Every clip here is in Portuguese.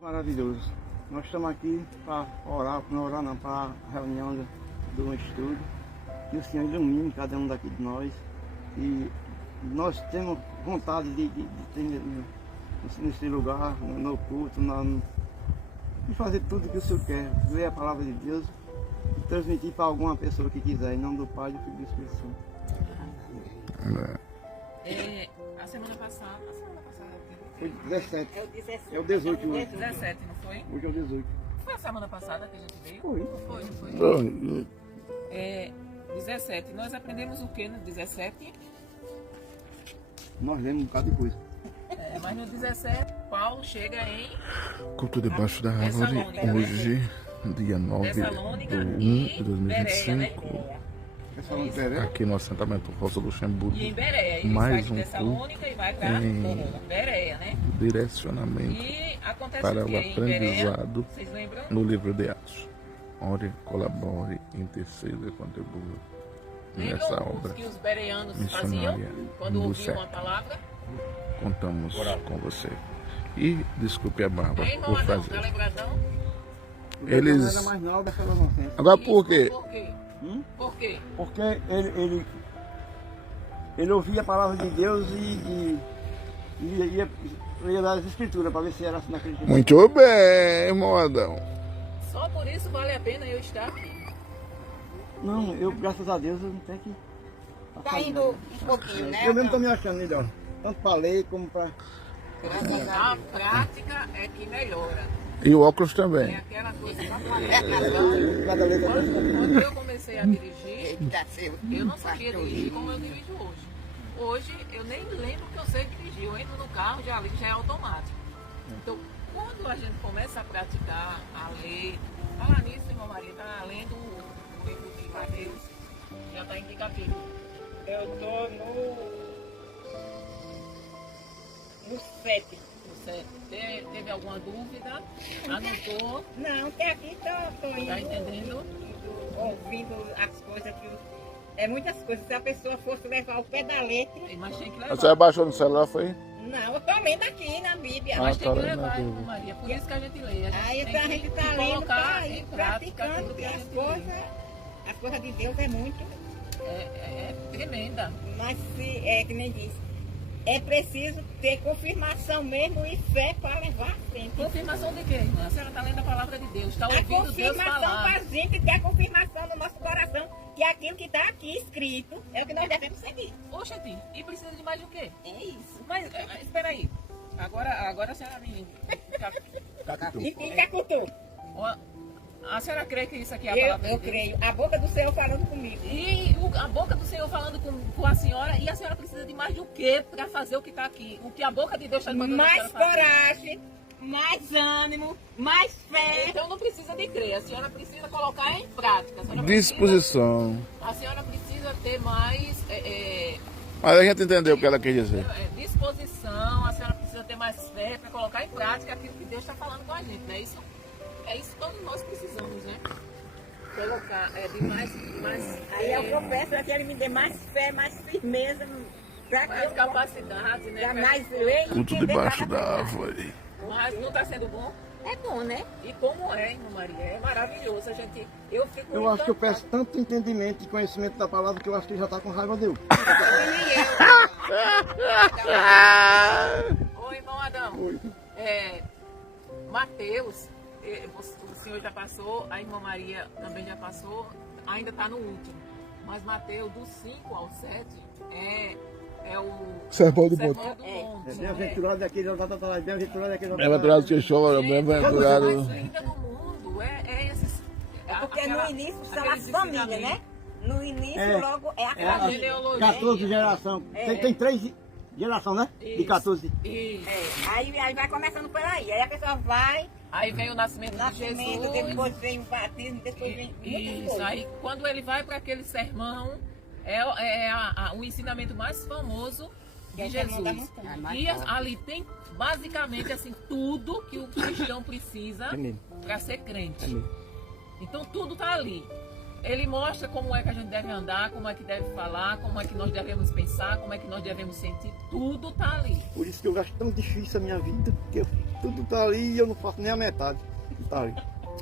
Maravilhoso. Nós estamos aqui para orar, não, para a reunião do estudo. Que o Senhor ilumine cada um daqui de nós. E nós temos vontade de ter nesse lugar, no culto, de fazer tudo que o Senhor quer. Ler a palavra de Deus e transmitir para alguma pessoa que quiser. Em nome do Pai, do Filho e do Espírito Santo. A semana passada Foi 17. É o 17. É o 18 hoje. 17, não foi? Hoje é o 18. Foi a semana passada que a gente veio? Foi. Foi. 17. Nós aprendemos o que no 17? Nós lemos um bocado de coisa. Mas no 17, Paulo chega em Culto debaixo da árvore, Tessalônica, né? hoje, dia 9 Tessalônica de 1 e de Bereia, né? 2025, Pessoal não quer, aqui no assentamento Rosa Luxemburgo, E em Bereia. Ele Mais sai de um Tessalônica e vai para em- Bereia, né? direcionamento E acontece para o o que em Bereia? aprendizado Vocês lembram? no livro de Atos. Ore, colabore, interceda e contribua nessa Lembram obra o que os bereanos faziam missionária quando do ouviam a século. palavra? Contamos com você. E desculpe a Bárbara Hein, por Adão? Tá fazer. lembradão? Eles- Não era mais nada daquela inocência. Agora por quê? Por quê? Por quê? Porque ele ouvia a palavra de Deus e ia dar as escrituras para ver se era assim naquele jeito. Muito bem, irmão Adão. Só por isso vale a pena eu estar aqui. Não, eu, graças a Deus, eu não tenho que... Tá indo um pouquinho, né? Eu mesmo estou me achando melhor. Tanto para ler como para... A prática é que melhora. E o óculos É também. aquela coisa da Cada letra. Quando eu comecei a dirigir, Ele tá seu. eu não sabia dirigir como eu dirijo hoje. Hoje eu nem lembro que eu sei dirigir. Eu entro no carro, já é automático. Então, quando a gente começa a praticar, a ler, falar nisso, irmã Maria, está lendo o livro de Mateus, já está em que capítulo? Eu tô no 7. Você teve alguma dúvida? Anotou? Não, até aqui tô indo. Tá entendendo? Ouvindo as coisas que... É muitas coisas. Se a pessoa fosse levar o pé da letra... Mas tem que Você levar. abaixou no celular, foi? Não, eu tô lendo aqui na Bíblia. Mas tem que tá lendo levar, na irmã Bíblia. Maria. Por isso que a gente lê. Aí tem então a gente tá lendo colocar pra em ir prática praticando, tudo que que a as gente lê. coisas de Deus é muito... É tremenda. Mas se é que nem diz, é preciso ter confirmação mesmo e fé para levar a frente. Confirmação de quê, irmã? A senhora está lendo a palavra de Deus, está A ouvindo Deus confirmação falar. para a gente ter confirmação no nosso coração que aquilo que está aqui escrito é o que nós devemos seguir. Oxente, e precisa de mais de o quê? É isso. Mas, espera aí. Agora a senhora me... E quem cacutou? Ó, a senhora crê que isso aqui é a Eu palavra de Deus? creio. A boca do Senhor falando comigo. E a boca do Senhor falando com a senhora, e a senhora precisa de mais de o quê para fazer o que está aqui? O que a boca de Deus está mandando a Mais senhora fazer? coragem, mais ânimo, mais fé. Então não precisa de crer, a senhora precisa colocar em prática. A senhora Disposição. Precisa, a senhora precisa ter mais Mas a gente entendeu o que ela quis dizer. disposição, a senhora precisa ter mais fé para colocar em prática aquilo que Deus está falando com a gente, né? Isso, é isso que todos nós precisamos, né? Colocar de mais Aí é o que eu peço é que ele me dê mais fé, mais firmeza. Para mais capacidade, né? mais ler e Culto entender debaixo cada da palavra. árvore. Mas não está sendo bom? É bom, né? E como é, irmã Maria? É maravilhoso. Eu fico Eu acho que eu encantada. peço tanto entendimento e conhecimento da palavra que eu acho que ele já está com raiva dele. Oi, irmão Adão. Oi. Mateus, o senhor já passou, a irmã Maria também já passou, ainda está no último. Mas Mateus, do 5 ao 7, é o Sermão do Sermão Monte. do Monte. É bem-aventurado daquele, bem-aventurado daquele. Bem-aventurado que chora, Mas bem-aventurado. ainda no mundo, esses... É porque no início são as aqueles famílias, né? ensinamentos. No início, É. logo, é a É a família. genealogia. 14 gerações. Tem 3 gerações, né? De Isso. 14. Isso. Aí vai começando por aí. Aí a pessoa vai, Aí vem o nascimento, nascimento, de Jesus. depois vem o batismo, depois vem muitas Isso, coisas. aí quando ele vai para aquele sermão, o ensinamento mais famoso Que é de o Sermão da Jesus. Montanha. E ali tem basicamente assim tudo que o cristão precisa para ser crente. Então tudo está ali. Ele mostra como é que a gente deve andar, como é que deve falar, como é que nós devemos pensar, como é que nós devemos sentir. Tudo está ali. Por isso que eu acho tão difícil a minha vida, porque eu tudo tá ali e eu não faço nem a metade. Tá ali.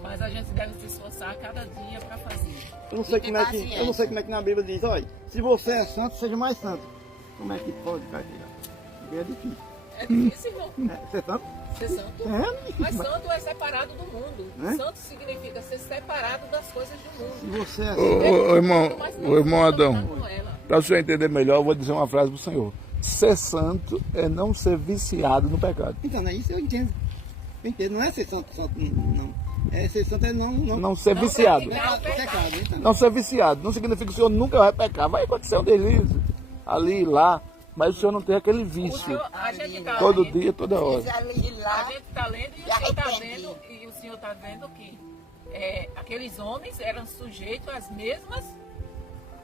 Mas a gente deve se esforçar a cada dia para fazer. Eu não sei como é que na Bíblia diz, olha, se você é santo, seja mais santo. Como é que pode, cara? É difícil. É difícil, irmão. Ser santo? Ser santo. É difícil. Mas santo é separado do mundo. É? Santo significa ser separado das coisas do mundo. Se você é Ô irmão Adão, Com ela. para o senhor entender melhor, eu vou dizer uma frase para o senhor. Ser santo é não ser viciado no pecado. Então, é isso eu entendo. Eu entendo. Não é ser santo, não. É ser santo é Não ser viciado. praticar o pecado. Então. Não ser viciado. Não significa que o senhor nunca vai pecar. Vai acontecer um deslize ali e lá. Mas o senhor não tem aquele O vício. senhor, a gente tá Todo lendo, dia, toda hora. a gente está lendo e o senhor está vendo, que aqueles homens eram sujeitos às mesmas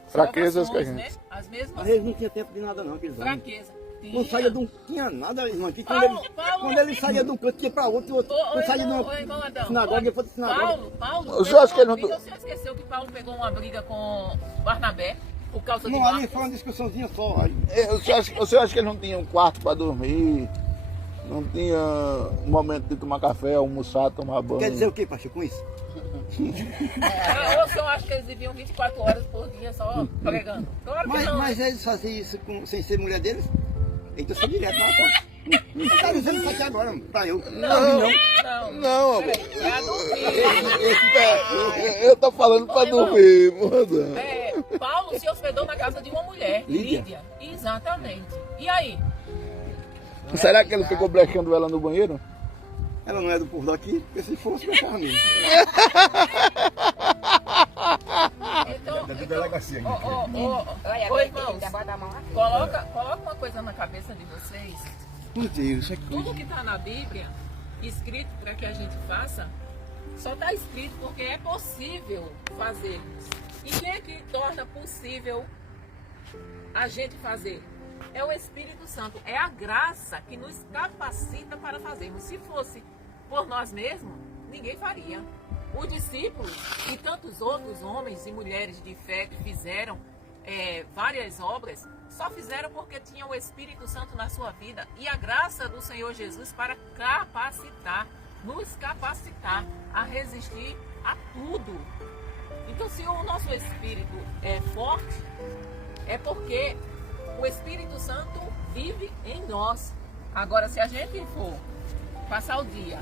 Fraquezas que a provações, gente. né? As mesmas Mas eles não tinham tempo de nada não, aqueles homens. fraquezas. Não saía de um... Tinha nada, irmão. Que Paulo, quando ele saía de um canto, ia para outro, não saía de uma sinagoga, ia para outra sinagoga. Paulo, O senhor acha que ele não- o senhor esqueceu que Paulo pegou uma briga com Barnabé por causa de Não, ali Marcos? foi uma discussãozinha só. Aí. O senhor acha que ele não tinha um quarto para dormir? Não tinha um momento de tomar café, almoçar, tomar banho? Quer dizer o que, pastor, com isso? Ou o senhor acha que eles viviam 24 horas por dia só pregando? Claro que não. Mas eles faziam isso sem ser mulher deles? Então só direto na porta. Não está dizendo isso aqui agora, pra eu. Não, amor. Peraí, é adultério. Eu tô falando para dormir, mano. Paulo se hospedou na casa de uma mulher, Lídia. Exatamente. E aí? Será que ele ficou brechando ela no banheiro? Ela não é do povo daqui, porque se fosse, deixava mesmo. Então, delegacia aqui. Ô, irmãos, coloca uma coisa na cabeça de vocês. Meu Deus, isso aqui. Tudo que está na Bíblia, escrito para que a gente faça, só está escrito porque é possível fazermos. E quem é que torna possível a gente fazer? É o Espírito Santo, é a graça que nos capacita para fazermos. Se fosse por nós mesmos, ninguém faria. Os discípulos e tantos outros homens e mulheres de fé que fizeram várias obras, só fizeram porque tinham o Espírito Santo na sua vida e a graça do Senhor Jesus para nos capacitar a resistir a tudo. Então, se o nosso espírito é forte, é porque o Espírito Santo vive em nós. Agora, se a gente for passar o dia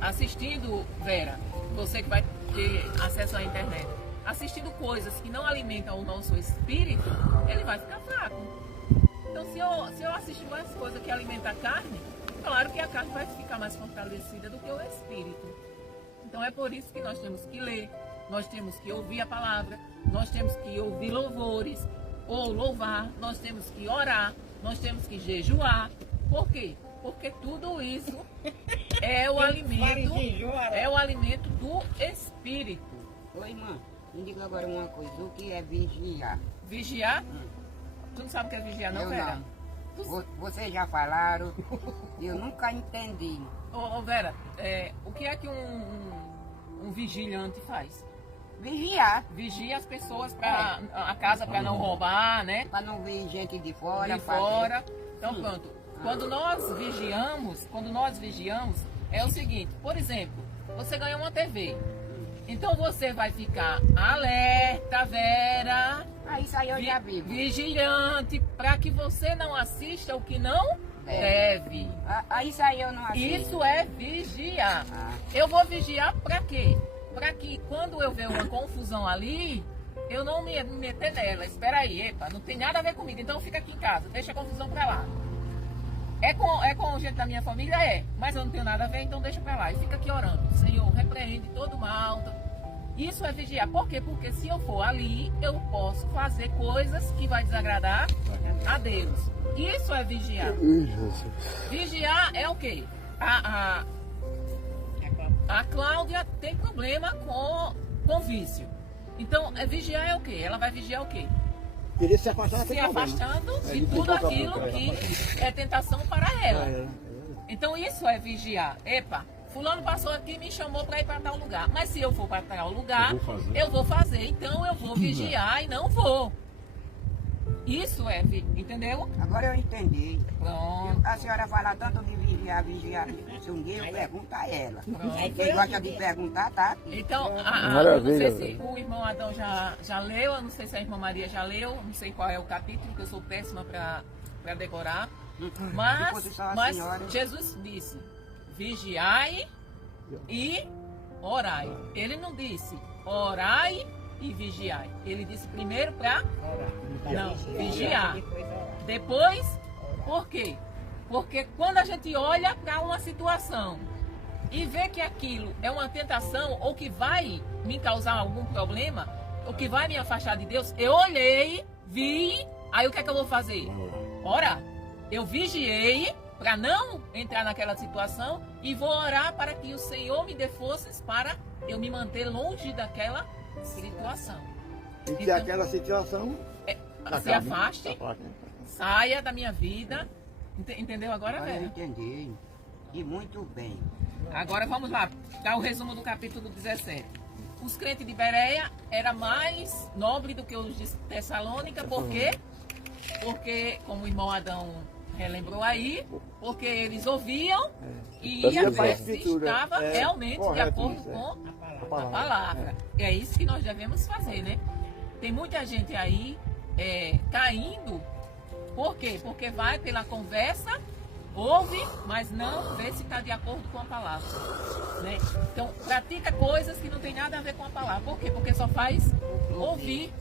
assistindo, Vera, você que vai ter acesso à internet, assistindo coisas que não alimentam o nosso espírito, ele vai ficar fraco. Então, se eu assistir mais coisas que alimentam a carne, claro que a carne vai ficar mais fortalecida do que o espírito. Então, é por isso que nós temos que ler, nós temos que ouvir a palavra, nós temos que ouvir louvores, ou louvar, nós temos que orar, nós temos que jejuar. Por quê? Porque tudo isso é o alimento do espírito. Oi, irmã, me diga agora uma coisa, o que é vigiar? Vigiar? Tu não sabe o que é vigiar, não, Eu Vera? não. Vocês já falaram, eu nunca entendi. Ô, Vera, o que é que um vigilante faz? Vigiar, Vigia as pessoas para a casa para não roubar, né? para não ver gente de fora. De fora. Então, pronto. Quando nós vigiamos, é o seguinte, por exemplo, você ganhou uma TV. Então você vai ficar alerta, Vera, Isso aí eu já vi. vigilante, para que você não assista o que não deve. Isso aí eu não assisto. Isso é vigiar. Eu vou vigiar para quê? Para que quando eu ver uma confusão ali, eu não me meter nela. Espera aí, epa, não tem nada a ver comigo, então fica aqui em casa, deixa a confusão para lá. É com gente da minha família? Mas eu não tenho nada a ver, então deixa pra lá. E fica aqui orando. Senhor, repreende todo mal. Isso é vigiar. Por quê? Porque se eu for ali, eu posso fazer coisas que vai desagradar a Deus. Isso é vigiar. Vigiar é o quê? A Cláudia tem problema com vício. Então, vigiar é o quê? Ela vai vigiar o quê? Queria se afastar Se afastando de tudo aquilo que é tentação para ela. Então isso é vigiar. Epa, fulano passou aqui e me chamou para ir para tal lugar. Mas se eu for para tal lugar, eu vou fazer. Então eu vou vigiar e não vou. Isso é, entendeu? Agora eu entendi. Pronto. A senhora fala tanto de vigiar. Se um dia eu pergunto a ela. Quem gosta de perguntar, tá? Então, eu não Maravilha, sei se o irmão Adão já leu, eu não sei se a irmã Maria já leu, não sei qual é o capítulo, que eu sou péssima para decorar. Mas Jesus disse, vigiai e orai. Ele não disse orai e vigiai. Ele disse primeiro para vigiar. Depois, por quê? Porque quando a gente olha para uma situação e vê que aquilo é uma tentação ou que vai me causar algum problema, ou que vai me afastar de Deus, eu olhei, vi, aí o que é que eu vou fazer? Orar. Eu vigiei para não entrar naquela situação e vou orar para que o Senhor me dê forças para eu me manter longe daquela situação. E que Então, aquela situação se afaste, saia da minha vida. Entendeu agora, Agora eu velho? entendi. E muito bem. Agora vamos lá, dá o resumo do capítulo 17. Os crentes de Bereia era mais nobre do que os de Tessalônica, por quê? Porque, como o irmão Adão relembrou aí, porque eles ouviam e ia ver se estava realmente de acordo com a palavra. É isso que nós devemos fazer, né? Tem muita gente aí caindo, por quê? Porque vai pela conversa, ouve, mas não vê se está de acordo com a palavra, né? Então, pratica coisas que não tem nada a ver com a palavra. Por quê? Porque só faz ouvir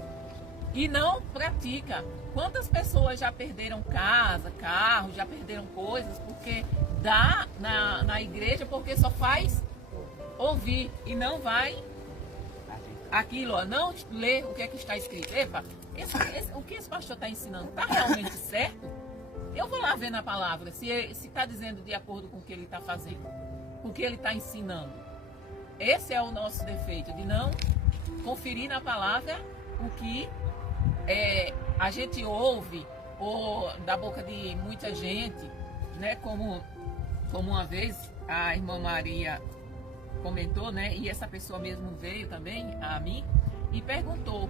e não pratica. Quantas pessoas já perderam casa, carro, já perderam coisas porque dá na igreja porque só faz ouvir e não vai aquilo, ó, não lê o que é que está escrito. Epa, o que esse pastor está ensinando está realmente certo? Eu vou lá ver na palavra se está dizendo de acordo com o que ele está fazendo, com o que ele está ensinando. Esse é o nosso defeito, de não conferir na palavra o que a gente ouve ou da boca de muita gente, né? Como uma vez a irmã Maria comentou, né? E essa pessoa mesmo veio também a mim e perguntou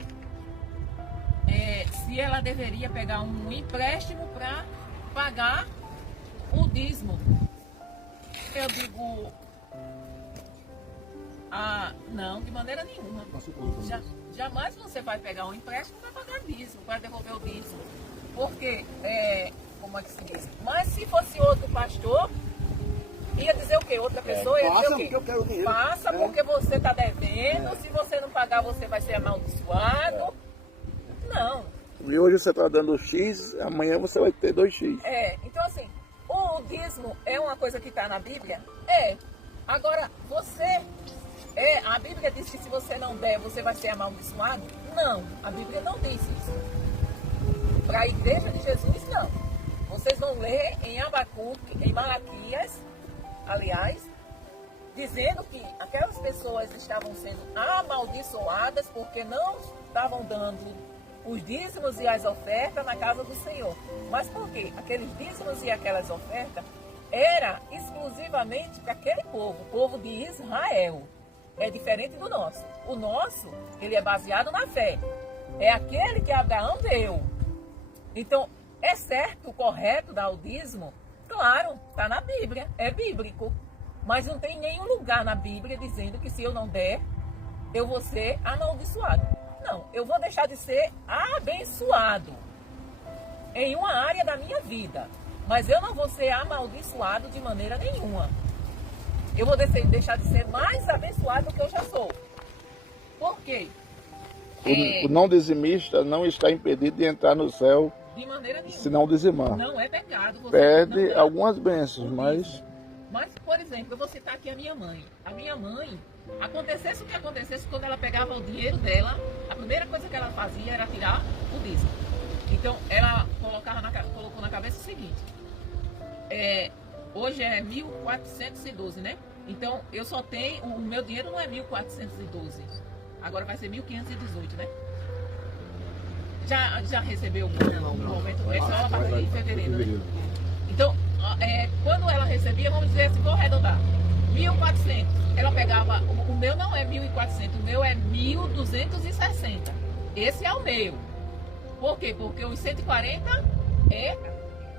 se ela deveria pegar um empréstimo para pagar o dízimo. Eu digo, não, de maneira nenhuma. Jamais você vai pegar um empréstimo para pagar dízimo, para devolver o dízimo. Porque, como é que se diz? Mas se fosse outro pastor, ia dizer o quê? Outra pessoa ia dizer o quê? Porque eu quero dinheiro. Passa porque você está devendo, se você não pagar você vai ser amaldiçoado. Não. E hoje você está dando X, amanhã você vai ter 2X. Então assim, o dízimo é uma coisa que está na Bíblia? Agora, a Bíblia diz que se você não der, você vai ser amaldiçoado? Não, a Bíblia não diz isso. Para a igreja de Jesus, não. Vocês vão ler em Abacuque, em Malaquias, aliás, dizendo que aquelas pessoas estavam sendo amaldiçoadas porque não estavam dando os dízimos e as ofertas na casa do Senhor. Mas por quê? Aqueles dízimos e aquelas ofertas era exclusivamente para aquele povo, o povo de Israel. É diferente do nosso. O nosso, ele é baseado na fé. É aquele que Abraão deu. Então, é certo, correto dar o dízimo? Claro, está na Bíblia, é bíblico. Mas não tem nenhum lugar na Bíblia dizendo que se eu não der, eu vou ser amaldiçoado. Não, eu vou deixar de ser abençoado em uma área da minha vida. Mas eu não vou ser amaldiçoado de maneira nenhuma. Eu vou deixar de ser mais abençoado do que eu já sou. Por quê? O não dizimista não está impedido de entrar no céu De maneira nenhuma. se não dizimar. Não é pecado. Você Perde não algumas bênçãos, mas Mas, por exemplo, eu vou citar aqui a minha mãe. A minha mãe, acontecesse o que acontecesse, quando ela pegava o dinheiro dela, a primeira coisa que ela fazia era tirar o dízimo. Então, ela colocou na cabeça o seguinte. Hoje é 1412, né? Então, eu só tenho... O meu dinheiro não é 1412. Agora vai ser 1518, né? Já recebeu o momento? É só a partir de fevereiro, né? Então, quando ela recebia, vamos dizer assim, vou arredondar, 1.400. Ela pegava, o meu não é 1.400, o meu é 1.260. Esse é o meu. Por quê? Porque os 140 é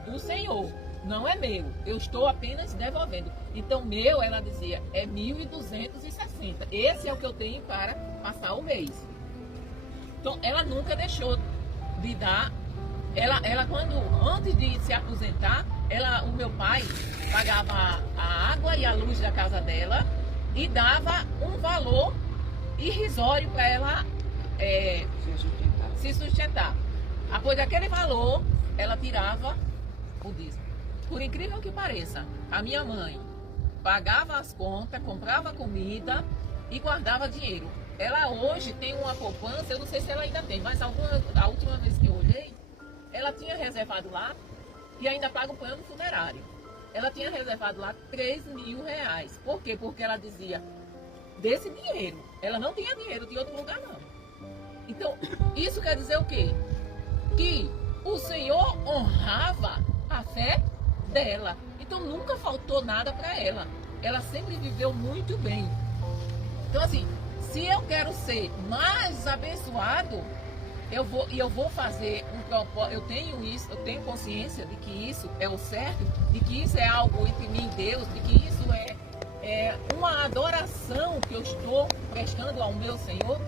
do Senhor, não é meu. Eu estou apenas devolvendo. Então, meu, ela dizia, é 1.260. Esse é o que eu tenho para passar o mês. Então, ela nunca deixou de dar. Ela quando, antes de se aposentar, o meu pai pagava a água e a luz da casa dela e dava um valor irrisório para ela se sustentar. Após daquele valor, ela tirava o dízimo. Por incrível que pareça, a minha mãe pagava as contas, comprava comida e guardava dinheiro. Ela hoje tem uma poupança, eu não sei se ela ainda tem, mas a última vez que eu olhei, ela tinha reservado lá e ainda paga o plano funerário. Ela tinha reservado lá 3.000 reais. Por quê? Porque ela dizia, desse dinheiro. Ela não tinha dinheiro de outro lugar, não. Então, isso quer dizer o quê? Que o Senhor honrava a fé dela. Então, nunca faltou nada para ela. Ela sempre viveu muito bem. Então, assim, se eu quero ser mais abençoado, eu vou fazer um propósito. Eu tenho consciência de que isso é o certo, de que isso é algo entre mim e Deus, de que isso é uma adoração que eu estou prestando ao meu Senhor.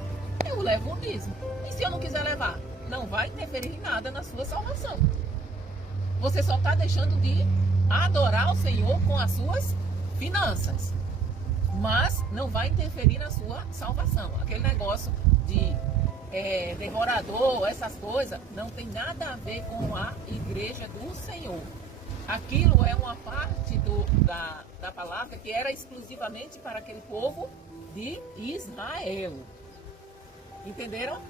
Eu levo um dízimo. E se eu não quiser levar, não vai interferir em nada na sua salvação. Você só está deixando de adorar o Senhor com as suas finanças, mas não vai interferir na sua salvação. Aquele negócio de devorador, essas coisas, não tem nada a ver com a igreja do Senhor. Aquilo é uma parte da palavra que era exclusivamente para aquele povo de Israel. Entenderam?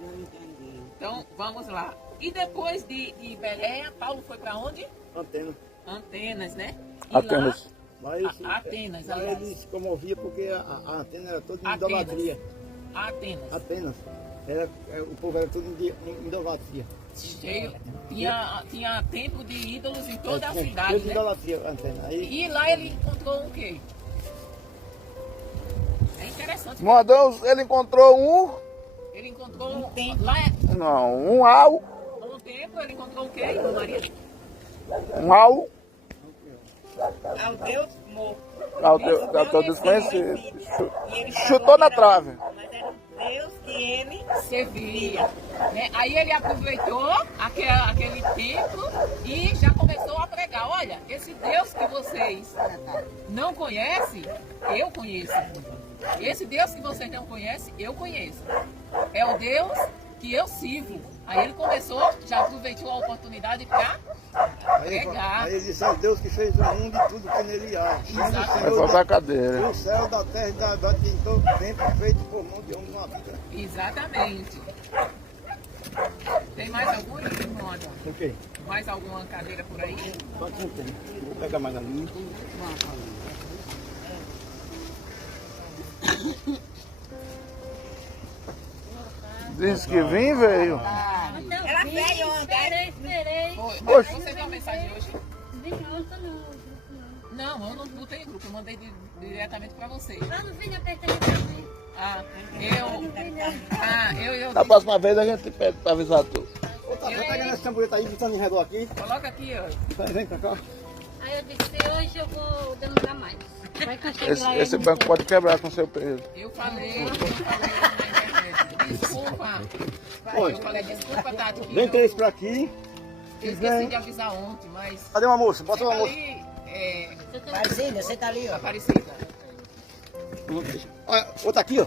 Não entendi. Então, vamos lá. E depois de Beléia, Paulo foi para onde? Antena. Antenas, né? E Atenas. Mas, Atenas, mas aliás. ele se comovia porque a antena era toda em Atenas. idolatria. Atenas. Apenas. O povo era tudo em idolatria. Cheio. Tinha templo de ídolos em toda a Tinha cidade, toda né? idolatria, a antena. Aí, E lá ele encontrou o quê? É interessante. Modão, ele encontrou Ele encontrou Um templo. lá um au, um templo, ele encontrou o quê, irmã Maria? um au, Ao Deus morto. ao teu desconhecido. Chutou na trave. Mas era o Deus que ele Servia. Né? Aí ele aproveitou aquele templo e já começou a pregar. Olha, esse Deus que vocês não conhecem, eu conheço. Esse Deus que vocês não conhecem, eu conheço. É o Deus que eu sirvo. Aí ele começou, já aproveitou a oportunidade para pregar. Aí ele disse, é o Deus que fez o mundo e tudo que nele há. Exato. Vai faltar a cadeira. O céu da terra e da em todo tempo feito por mão de homem na vida. Exatamente. Tem mais algum, irmão Adão? O quê? Mais alguma cadeira por aí? Só que não tem. Vou pegar mais ali. Disse que vim, veio. Ela veio ontem. Esperei. Você deu uma mensagem hoje? Vim ontem no grupo, não. Não, eu não botei em grupo, eu mandei diretamente para você. Lá no fim da pergunta também. Da próxima vez a gente pede pra avisar tu. Tá pegando essa tamboreta aí, botando em redor aqui. Coloca aqui, ó. Vem pra cá. Aí eu disse, hoje eu vou demorar mais. Vai que eu chego lá e Esse ele banco pode quebrar com seu peso. Eu falei na internet. Desculpa. Oi. Eu falei, desculpa, Tati. que Vem três pra aqui. eu esqueci de avisar ontem, mas. Cadê uma moça? Bota Fica uma moça. ali, Aparecida, você tá ali, ó. Aparecida. Olha, outra aqui, ó.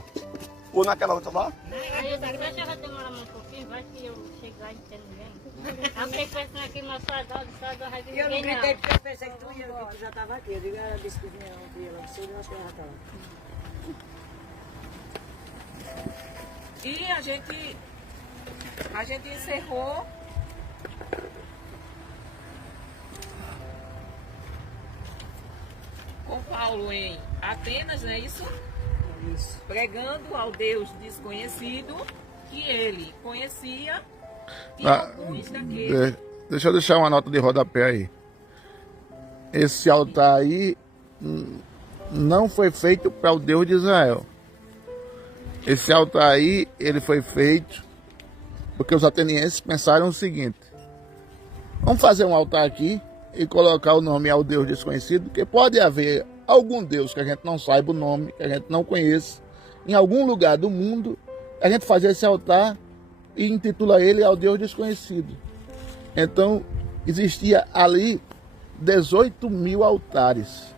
Ou naquela outra lá. Aí eu disse, vai já vai demorar mais um pouquinho, vai que eu chego lá e não tem ninguém. Eu fiquei pensando aqui na sua dó, vai vir E eu não ninguém gritei não. porque eu pensei que tu já tava aqui. Eu digo, ela disse que vinha ontem, ela disse, eu acho que ela já tava. E a gente encerrou com Paulo em Atenas, não é isso? Isso. Pregando ao Deus desconhecido que ele conhecia e Ah, alguns daqueles. Deixa eu deixar uma nota de rodapé aí. Esse altar aí não foi feito para o Deus de Israel. Esse altar aí, ele foi feito Porque os atenienses pensaram o seguinte: vamos fazer um altar aqui e colocar o nome ao Deus desconhecido, porque pode haver algum Deus que a gente não saiba o nome, que a gente não conheça, em algum lugar do mundo, a gente fazer esse altar e intitula ele ao Deus desconhecido. Então, existia ali 18 mil altares.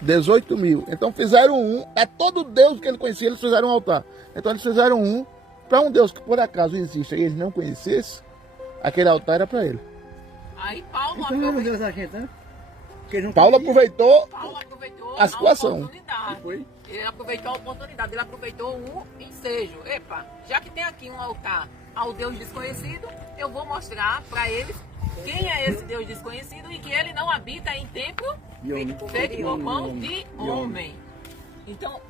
18 mil. Então fizeram um, a todo Deus que ele conhecia, eles fizeram um altar. Então eles fizeram um, para um Deus que por acaso existe e ele não conhecesse, aquele altar era para ele. Aí Paulo Então, meu Deus, a gente, né? Porque não Paulo podia. aproveitou aproveitou a situação. oportunidade. Foi? Ele aproveitou a oportunidade, ele aproveitou o ensejo. Epa, já que tem aqui um altar ao Deus desconhecido, eu vou mostrar para eles quem é esse Deus desconhecido e que ele não habita em templo feito por mão de homem. Então,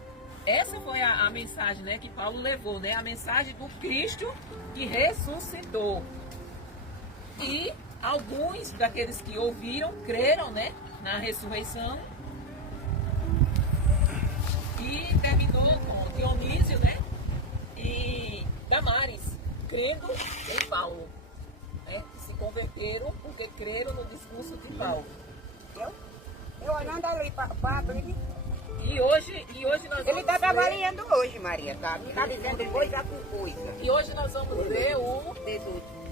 essa foi a mensagem, né, que Paulo levou, né? A mensagem do Cristo que ressuscitou. E alguns daqueles que ouviram, creram, né, na ressurreição. E terminou com Dionísio, né, e Damares, crendo em Paulo. Né, que se converteram porque creram no discurso de Paulo. Eu olhando ali para abrir. E hoje nós Ele vamos está ler- trabalhando hoje, Maria, tá? Não está dizendo coisa por coisa. E hoje nós vamos ler o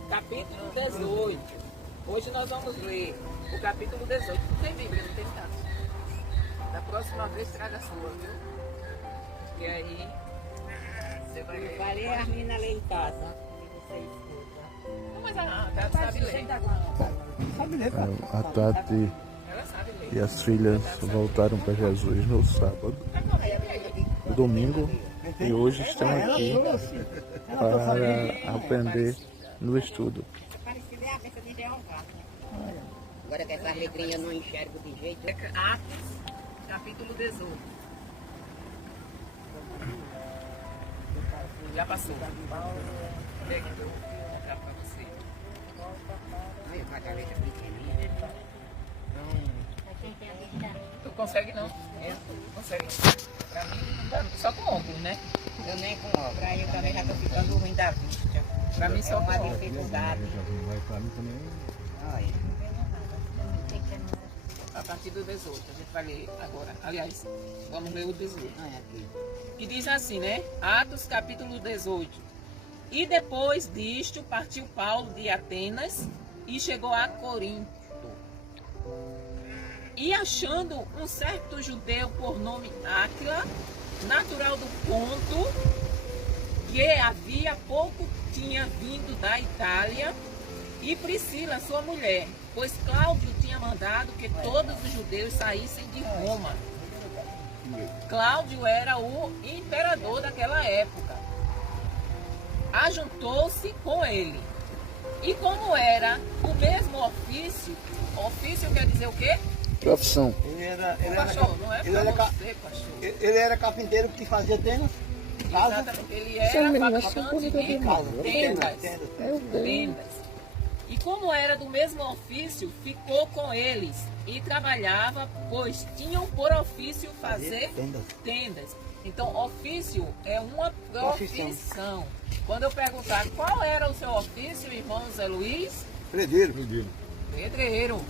capítulo 18. Hoje nós vamos ler o capítulo 18. Não tem Bíblia, não tem nada. Da próxima vez traga a sua, viu? E aí você vai ler. Falei as meninas lá em casa. E você escuta. Não, mas a Tati sabe ler. Sabe ler, cara? A Tati Ela sabe ler. e as filhas voltaram para Jesus no sábado, no domingo, e hoje estão aqui para aprender no estudo. Parecida é a peça de Jeová. Agora que essas letrinhas eu não enxergo de jeito. Atos, capítulo 18. Já passou. Pega que eu vou mostrar pra você. Olha, com a letra pequenininha. Tu consegue não? É, consegue. Pra mim, não dá, só com óculos, né? Eu nem com obra. Aí eu também já estou ficando ruim da vista. Pra mim só com uma óculos. dificuldade. Olha. A partir do 18, a gente vai ler agora. Aliás, vamos ler o 18. Olha aqui. Que diz assim, né? Atos capítulo 18. E depois disto partiu Paulo de Atenas e chegou a Corinto. E achando um certo judeu por nome Áquila, natural do Ponto, que havia pouco tinha vindo da Itália, e Priscila, sua mulher, pois Cláudio tinha mandado que todos os judeus saíssem de Roma. Cláudio era o imperador daquela época. Ajuntou-se com ele. E como era o mesmo ofício quer dizer o quê? Profissão. Pastor, não é pra você, pastor. Ele era carpinteiro que fazia tendas, casa, Exatamente, ele era fabricante de tendas. tendas. Tendas. E como era do mesmo ofício, ficou com eles e trabalhava, pois tinham por ofício fazer tendas. Então, ofício é uma profissão. Quando eu perguntar qual era o seu ofício, irmão Zé Luiz? Pedreiro. Pedreiro.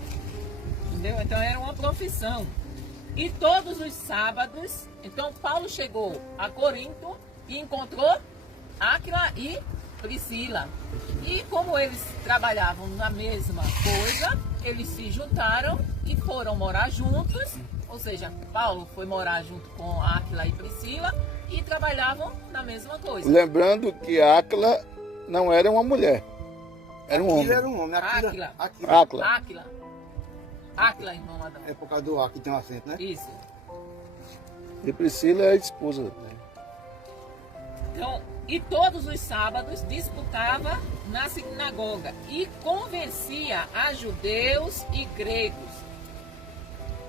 Entendeu? Então era uma profissão. E todos os sábados, então Paulo chegou a Corinto e encontrou Áquila e Priscila. E como eles trabalhavam na mesma coisa, eles se juntaram e foram morar juntos. Ou seja, Paulo foi morar junto com Áquila e Priscila e trabalhavam na mesma coisa. Lembrando que Áquila não era uma mulher, era um Aquilo homem. era um homem. Áquila. Áquila. Áquila, irmão Adão. É por causa do ar que tem um acento, né? Isso. E Priscila é a esposa. Então, e todos os sábados disputava na sinagoga e convencia a judeus e gregos.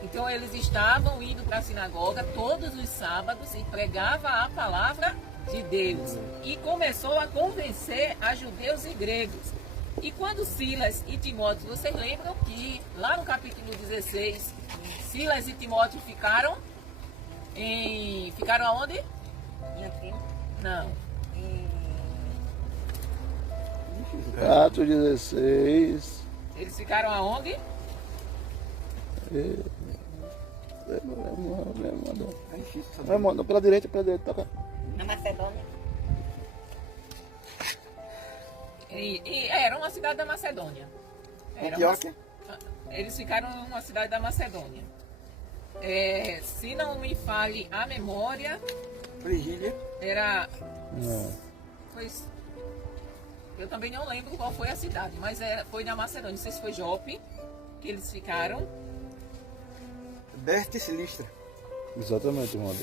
Então eles estavam indo para a sinagoga todos os sábados e pregava a palavra de Deus. E começou a convencer a judeus e gregos. E quando Silas e Timóteo, vocês lembram que lá no capítulo 16, Silas e Timóteo ficaram aonde? E aqui, Não. Atos 16. Eles ficaram aonde? É difícil saber. Vai, manda pela direita, toca. Na Macedônia. E era uma cidade da Macedônia. Antioquia? Eles ficaram em uma cidade da Macedônia. Se não me falhe a memória, Frigília? era. Não. Eu também não lembro qual foi a cidade, mas foi na Macedônia. Não sei se foi Jope que eles ficaram. Bete e Listra. Exatamente, irmão.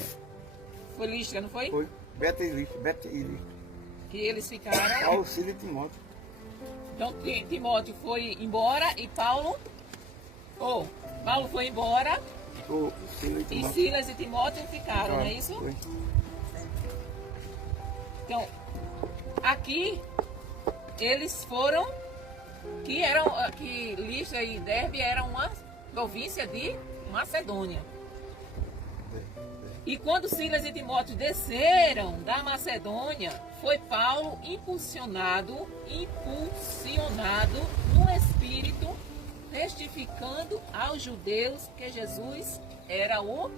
Foi Listra, não foi? Foi. Bete e Listra. Que eles ficaram. Paulo, Sílio e Timóteo. Então Timóteo foi embora e Paulo foi embora O Sílio e e Timóteo. Silas e Timóteo ficaram, não é isso? Foi. Então, aqui eles foram, que Listra e Derbe eram uma província de Macedônia. E quando Silas e Timóteo desceram da Macedônia, foi Paulo impulsionado no Espírito, testificando aos judeus que Jesus era o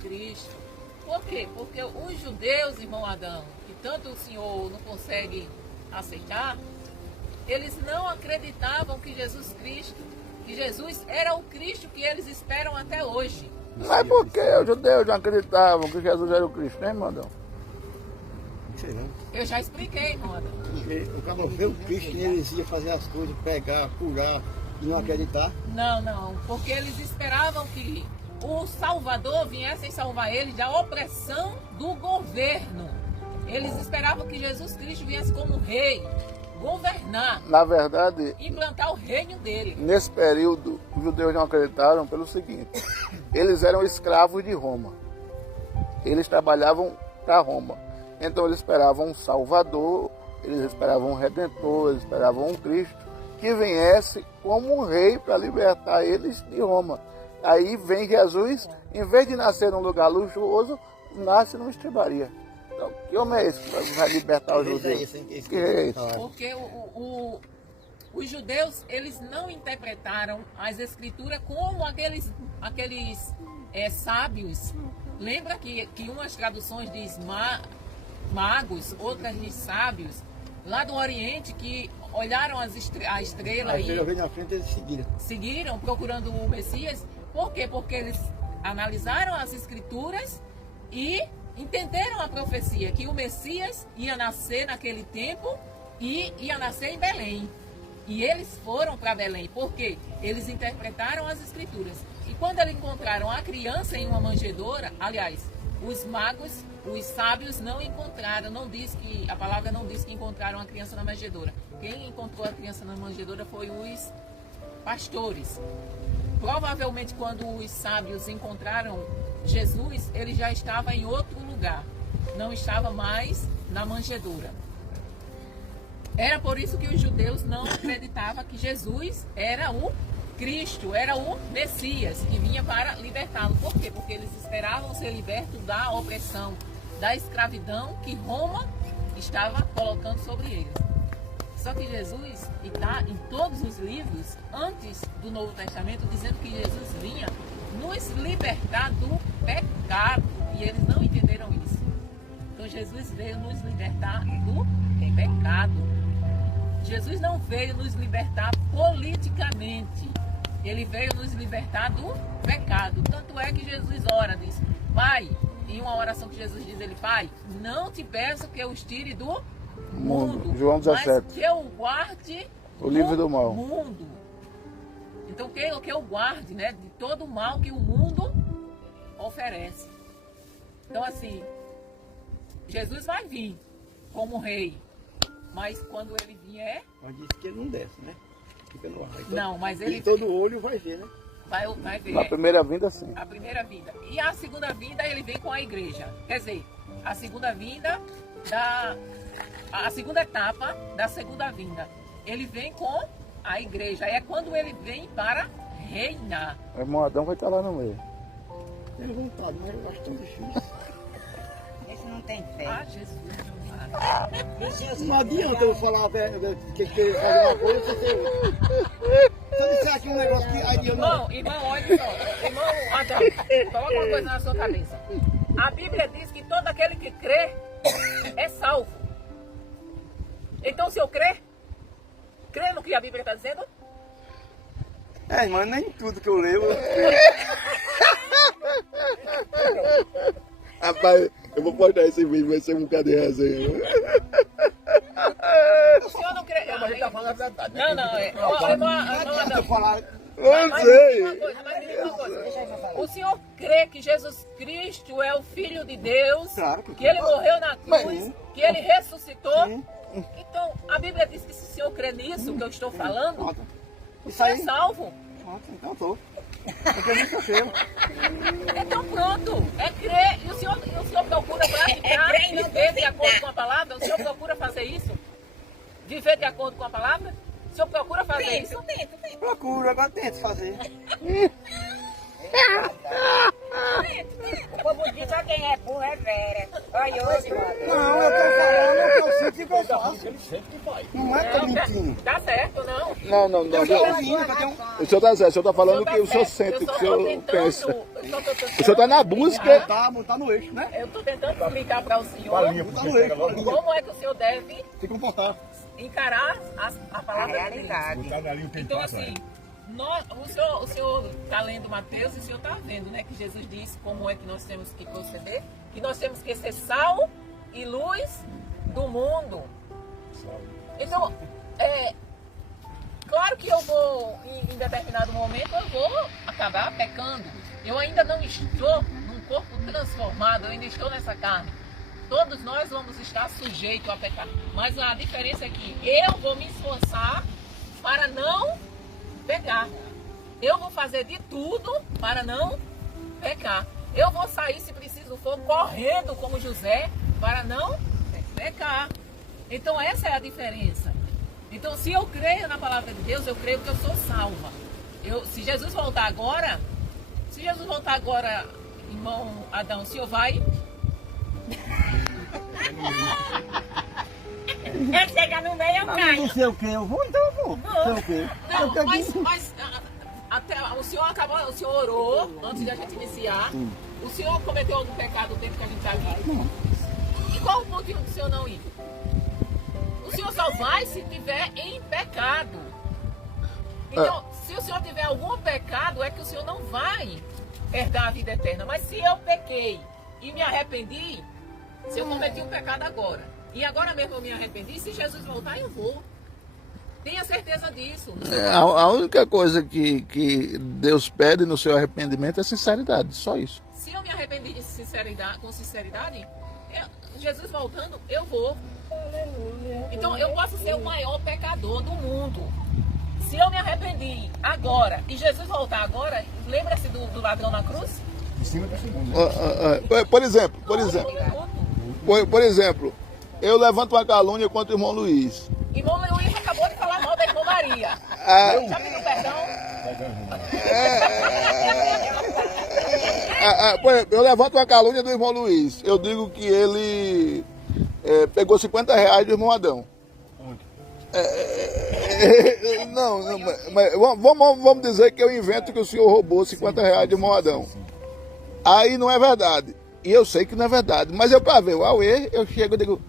Cristo. Por quê? Porque os judeus, irmão Adão, que tanto o Senhor não consegue aceitar, eles não acreditavam que Jesus era o Cristo que eles esperam até hoje. Mas por que os judeus não acreditavam que Jesus era o Cristo, né, irmão? Sei não. Eu já expliquei, irmão Adão. Porque o cara vê o Cristo e eles iam fazer as coisas, pegar, curar e não acreditar. Não, porque eles esperavam que o Salvador viesse salvar eles da opressão do governo. Eles esperavam que Jesus Cristo viesse como rei, governar, Na verdade, implantar o reino dele. nesse período, os judeus não acreditaram pelo seguinte: eles eram escravos de Roma. Eles trabalhavam para Roma. Então eles esperavam um Salvador, eles esperavam um Redentor, eles esperavam um Cristo que viesse como um rei para libertar eles de Roma. Aí vem Jesus, em vez de nascer num lugar luxuoso, nasce numa estrebaria. Então, que homem é esse que vai libertar os judeus? Que é esse? Porque os judeus, eles não interpretaram as escrituras como aqueles sábios. Lembra que umas traduções diz magos, outras diz sábios, lá do Oriente, que olharam a estrela Aí e veio na frente eles seguiram procurando o Messias. Por quê? Porque eles analisaram as escrituras e entenderam a profecia, que o Messias ia nascer naquele tempo e ia nascer em Belém. E eles foram para Belém, porque eles interpretaram as escrituras. E quando eles encontraram a criança em uma manjedoura, aliás, os magos, os sábios não encontraram, a palavra não diz que encontraram a criança na manjedoura. Quem encontrou a criança na manjedoura foi os pastores. Provavelmente quando os sábios encontraram Jesus, ele já estava em outro lugar, não estava mais na manjedoura. Era por isso que os judeus não acreditavam que Jesus era o Cristo, era o Messias, que vinha para libertá-lo. Por quê? Porque eles esperavam ser libertos da opressão, da escravidão que Roma estava colocando sobre eles. Só que Jesus está em todos os livros, antes do Novo Testamento, dizendo que Jesus vinha nos libertar do pecado. E eles não entenderam isso. Então Jesus veio nos libertar do pecado. Jesus não veio nos libertar politicamente. Ele veio nos libertar do pecado. Tanto é que Jesus ora, diz: Pai, em uma oração que Jesus diz, ele: Pai, não te peço que eu os tire do mundo, João 17. mas que eu guarde O livro do mal. mundo. Então que eu guarde, né, de todo o mal que o mundo oferece. Então assim, Jesus vai vir como rei, mas quando ele vier, Mas disse que ele não desce, né? Fica no ar. Então, não, mas ele e todo olho vai ver, né? vai ver Na primeira vinda, sim. a primeira vinda. E a segunda vinda ele vem com a igreja. Quer dizer, a segunda vinda a segunda etapa da segunda vinda. Ele vem com a igreja. É quando ele vem para reinar. O irmão Adão vai estar lá no meio. Tem vontade, mas eu acho tão difícil. Esse não tem fé. Ah, Jesus amado. Não adianta eu falar que fazer uma coisa se eu disser aqui um negócio que aí eu não. Irmão, olha só. Irmão Adão, coloca uma coisa na sua cabeça. A Bíblia diz que todo aquele que crê é salvo. Então, se eu crer, crê no que a Bíblia está dizendo? Mas nem tudo que eu leio. Rapaz, eu vou postar esse vídeo, vai ser um bocado de resenha. O senhor não crê. Mas ele tá falando a verdade. Não, Não adianta falar. Não Mas sei. me diga uma coisa. O senhor crê que Jesus Cristo é o Filho de Deus? Claro que ele morreu na cruz, Sim. que ele ressuscitou? Sim. Então, a Bíblia diz que se o senhor crê nisso que eu estou falando, Pronto. o Isso senhor é aí. salvo. Pronto, então tô. Porque eu nunca chego. Então pronto, é crer. E o senhor procura praticar, viver de acordo com a palavra? O senhor procura fazer isso? Viver de acordo com a palavra? O senhor procura fazer isso? Procuro, agora tento fazer. O povo diz que quem é burro é vera. Olha hoje, Não, eu tô falando o que eu sinto e que eu faço. Não é que eu mentindo. Tá certo, não. Não. Eu tô ouvindo, que eu tenho... O senhor tá certo, o senhor tá falando o que o senhor sente, o que o senhor pensa. O senhor tá na busca. Tá no eixo, né? Eu estou tentando explicar para o senhor Tá no eixo. como é que o senhor deve Se comportar. encarar a palavra de Deus. realidade. Então, assim, o senhor está lendo Mateus e o senhor está vendo, né? Que Jesus diz como é que nós temos que proceder, que nós temos que ser sal e luz do mundo. Então, claro que eu vou, em determinado momento, eu vou acabar pecando. Eu ainda não estou num corpo transformado, eu ainda estou nessa carne. Todos nós vamos estar sujeitos a pecar. Mas a diferença é que eu vou me esforçar para não pecar. Eu vou fazer de tudo para não pecar. Eu vou sair, se preciso for, correndo como José para não pecar. Então essa é a diferença. Então se eu creio na palavra de Deus, eu creio que eu sou salva. Se Jesus voltar agora, irmão Adão, o senhor vai? Ele chega no meio, eu caio. Não sei o que, eu vou, então eu vou. Não sei o que. Não, mas até o senhor orou antes de a gente iniciar. O senhor cometeu algum pecado no tempo que a gente está aqui? Não. E qual o motivo do senhor não ir? O senhor só vai se tiver em pecado. Então, se o senhor tiver algum pecado, é que o senhor não vai herdar a vida eterna. Mas se eu pequei e me arrependi, se eu cometi um pecado agora, e agora mesmo eu me arrependi, se Jesus voltar, eu vou. Tenha certeza disso. A única coisa que Deus pede no seu arrependimento é sinceridade, só isso. Se eu me arrependi com sinceridade, Jesus voltando, eu vou. Então eu posso ser o maior pecador do mundo. Se eu me arrependi agora e Jesus voltar agora, lembra-se do ladrão na cruz? Por exemplo, eu levanto uma calúnia contra o irmão Luiz. Irmão Luiz acabou de falar mal da irmã Maria. Já pediu perdão? Eu levanto uma calúnia do irmão Luiz. Eu digo que ele pegou R$50 do irmão Adão. Mas vamos dizer que eu invento que o senhor roubou R$50 do irmão Adão. Aí não é verdade. E eu sei que não é verdade. Mas eu, para ver o Aue, eu chego e digo,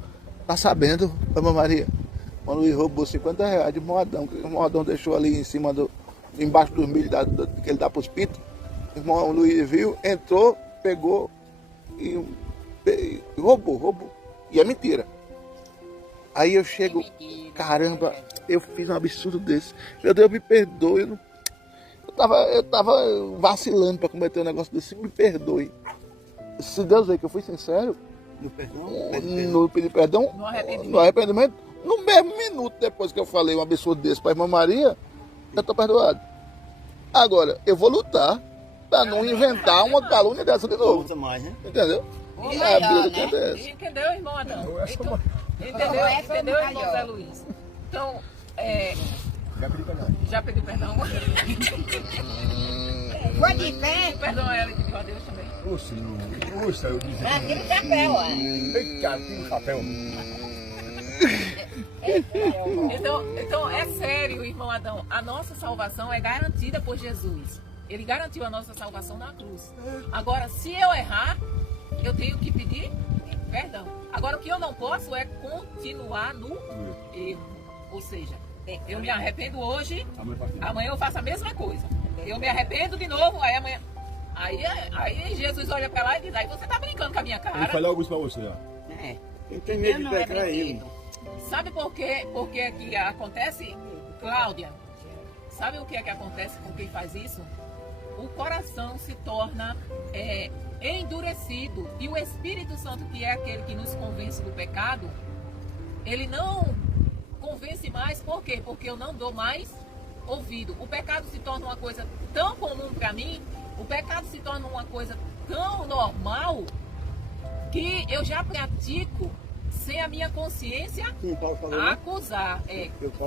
tá sabendo, irmã Maria? O Luiz roubou R$50 de irmão Adão, que o irmão Adão deixou ali em cima embaixo dos milhos que ele dá para os pintos. O irmão Luiz viu, entrou, pegou e roubou. E é mentira. Aí eu chego, caramba, eu fiz um absurdo desse. Meu Deus, me perdoe. Eu tava vacilando para cometer um negócio desse, me perdoe. Se Deus vê que eu fui sincero, No perdão? no pedir perdão, no arrependimento, no mesmo minuto depois que eu falei um absurdo desse para a irmã Maria, eu estou perdoado. Agora, eu vou lutar para não inventar uma calúnia dessa de novo. Usa mais, né? Entendeu? Ou E melhor, a vida né? que é essa. Entendeu, irmão Adão? Então, Essa é entendeu, irmão maior. Zé Luiz? Então, já pediu perdão? Foi de pé, Perdão a ela que pediu a Deus também. Ô, senhor. Ô, senhor. aquele chapéu, ó. Ei, cara, tira o chapéu. Então, é sério, irmão Adão. A nossa salvação é garantida por Jesus. Ele garantiu a nossa salvação na cruz. Agora, se eu errar, eu tenho que pedir perdão. Agora, o que eu não posso é continuar no erro. Ou seja, eu me arrependo hoje, amanhã eu faço a mesma coisa. Eu me arrependo de novo, aí amanhã... Aí Jesus olha pra lá e diz, aí você tá brincando com a minha Ele cara. falou algo isso pra você, ó. Quem tem medo de pecar é ele. Sabe por que que acontece, Cláudia? Sabe o que é que acontece com quem faz isso? O coração se torna endurecido. E o Espírito Santo, que é aquele que nos convence do pecado, ele não convence mais. Por quê? Porque eu não dou mais ouvido. O pecado se torna uma coisa tão comum para mim, o pecado se torna uma coisa tão normal, que eu já pratico sem a minha consciência Sim, Paulo falou, né? acusar.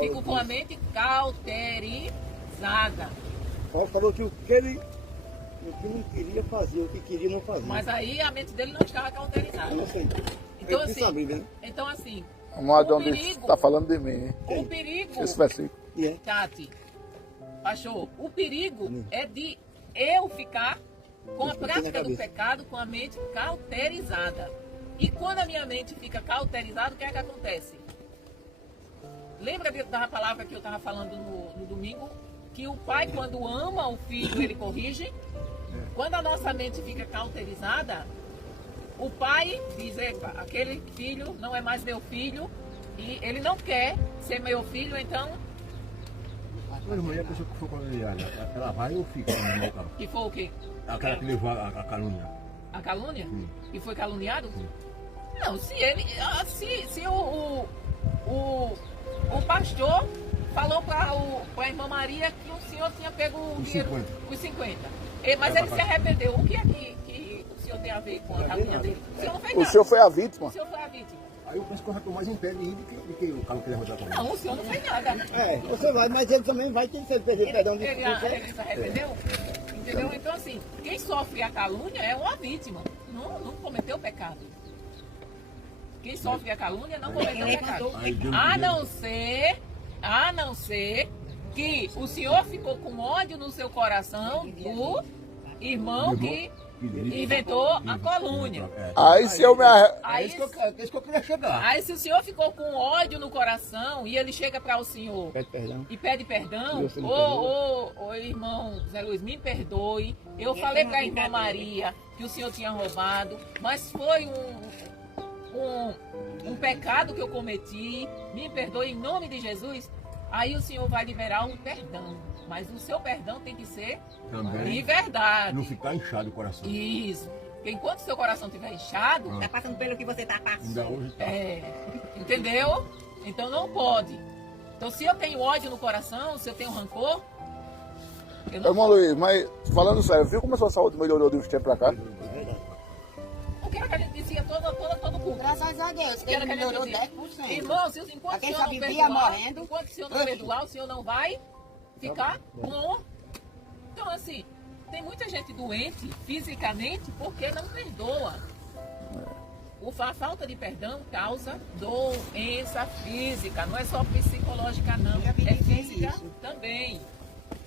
Fico com a mente cauterizada. Paulo falou que o que não queria fazer, o que queria não fazer. Mas aí a mente dele não estava cauterizada. Eu não sei. Então Ele disse a Bíblia, né? assim, Amado, o onde perigo, está falando de mim, hein? o perigo, Esse versículo. E é. Tati, pastor, o perigo é de eu ficar com a prática do pecado com a mente cauterizada. E quando a minha mente fica cauterizada, o que é que acontece? Lembra da palavra que eu estava falando no domingo? Que o pai, quando ama o filho, ele corrige. Quando a nossa mente fica cauterizada, o pai diz, epa, aquele filho não é mais meu filho, e ele não quer ser meu filho, então... Mas, irmã, e a pessoa que for condenada, ela vai ou fica no local? Que foi o quê? Aquela que levou a calúnia. A calúnia? Sim. E foi caluniado? Sim. Não, se ele... Se o pastor falou para a irmã Maria que o senhor tinha pego o Os dinheiro... 50. Os 50. Mas ele se arrependeu. O que é que o senhor tem a ver com a calúnia dele? O senhor não fez O nada. senhor foi a vítima. O senhor foi a vítima. Aí eu penso que eu já estou mais em pé de ir do que o cara que levou da calúnia. Não, o senhor não fez nada. Você vai, mas ele também vai ter que pedir perdão de Ele se arrependeu? Entendeu? Então, assim, quem sofre a calúnia é uma vítima. Não cometeu pecado. Quem sofre a calúnia não cometeu pecado. Aí Deus A não ser que o senhor ficou com ódio no seu coração do irmão que inventou a calúnia. Aí se eu me É isso que eu queria chegar. Aí se o senhor ficou com ódio no coração e ele chega para o senhor Pede perdão. e pede perdão, Você me perdoa? ô irmão Zé Luiz, me perdoe. Eu falei para a irmã Maria que o senhor tinha roubado, mas foi um pecado que eu cometi, me perdoe em nome de Jesus. Aí o senhor vai liberar um perdão, mas o seu perdão tem que ser Também. de verdade. Não ficar inchado o coração. Isso. Porque enquanto seu coração estiver inchado, Tá passando pelo que você tá Ainda passando. hoje tá. entendeu? Então não pode. Então se eu tenho ódio no coração, se eu tenho rancor, eu não Irmão Luiz, mas falando sério, viu como a sua saúde melhorou de uns tempos pra cá? O que era que a gente dizia todo culto? Graças a Deus, O que ele que era melhorou que a gente dizia? 10%. Irmão, se enquanto o Aquele senhor só não vivia perdoar, morrendo. enquanto o senhor não perdoar, o senhor não vai ficar bom. Então assim, tem muita gente doente fisicamente porque não perdoa. A falta de perdão causa doença física, não é só psicológica não, Eu já vi é dizer física isso. também.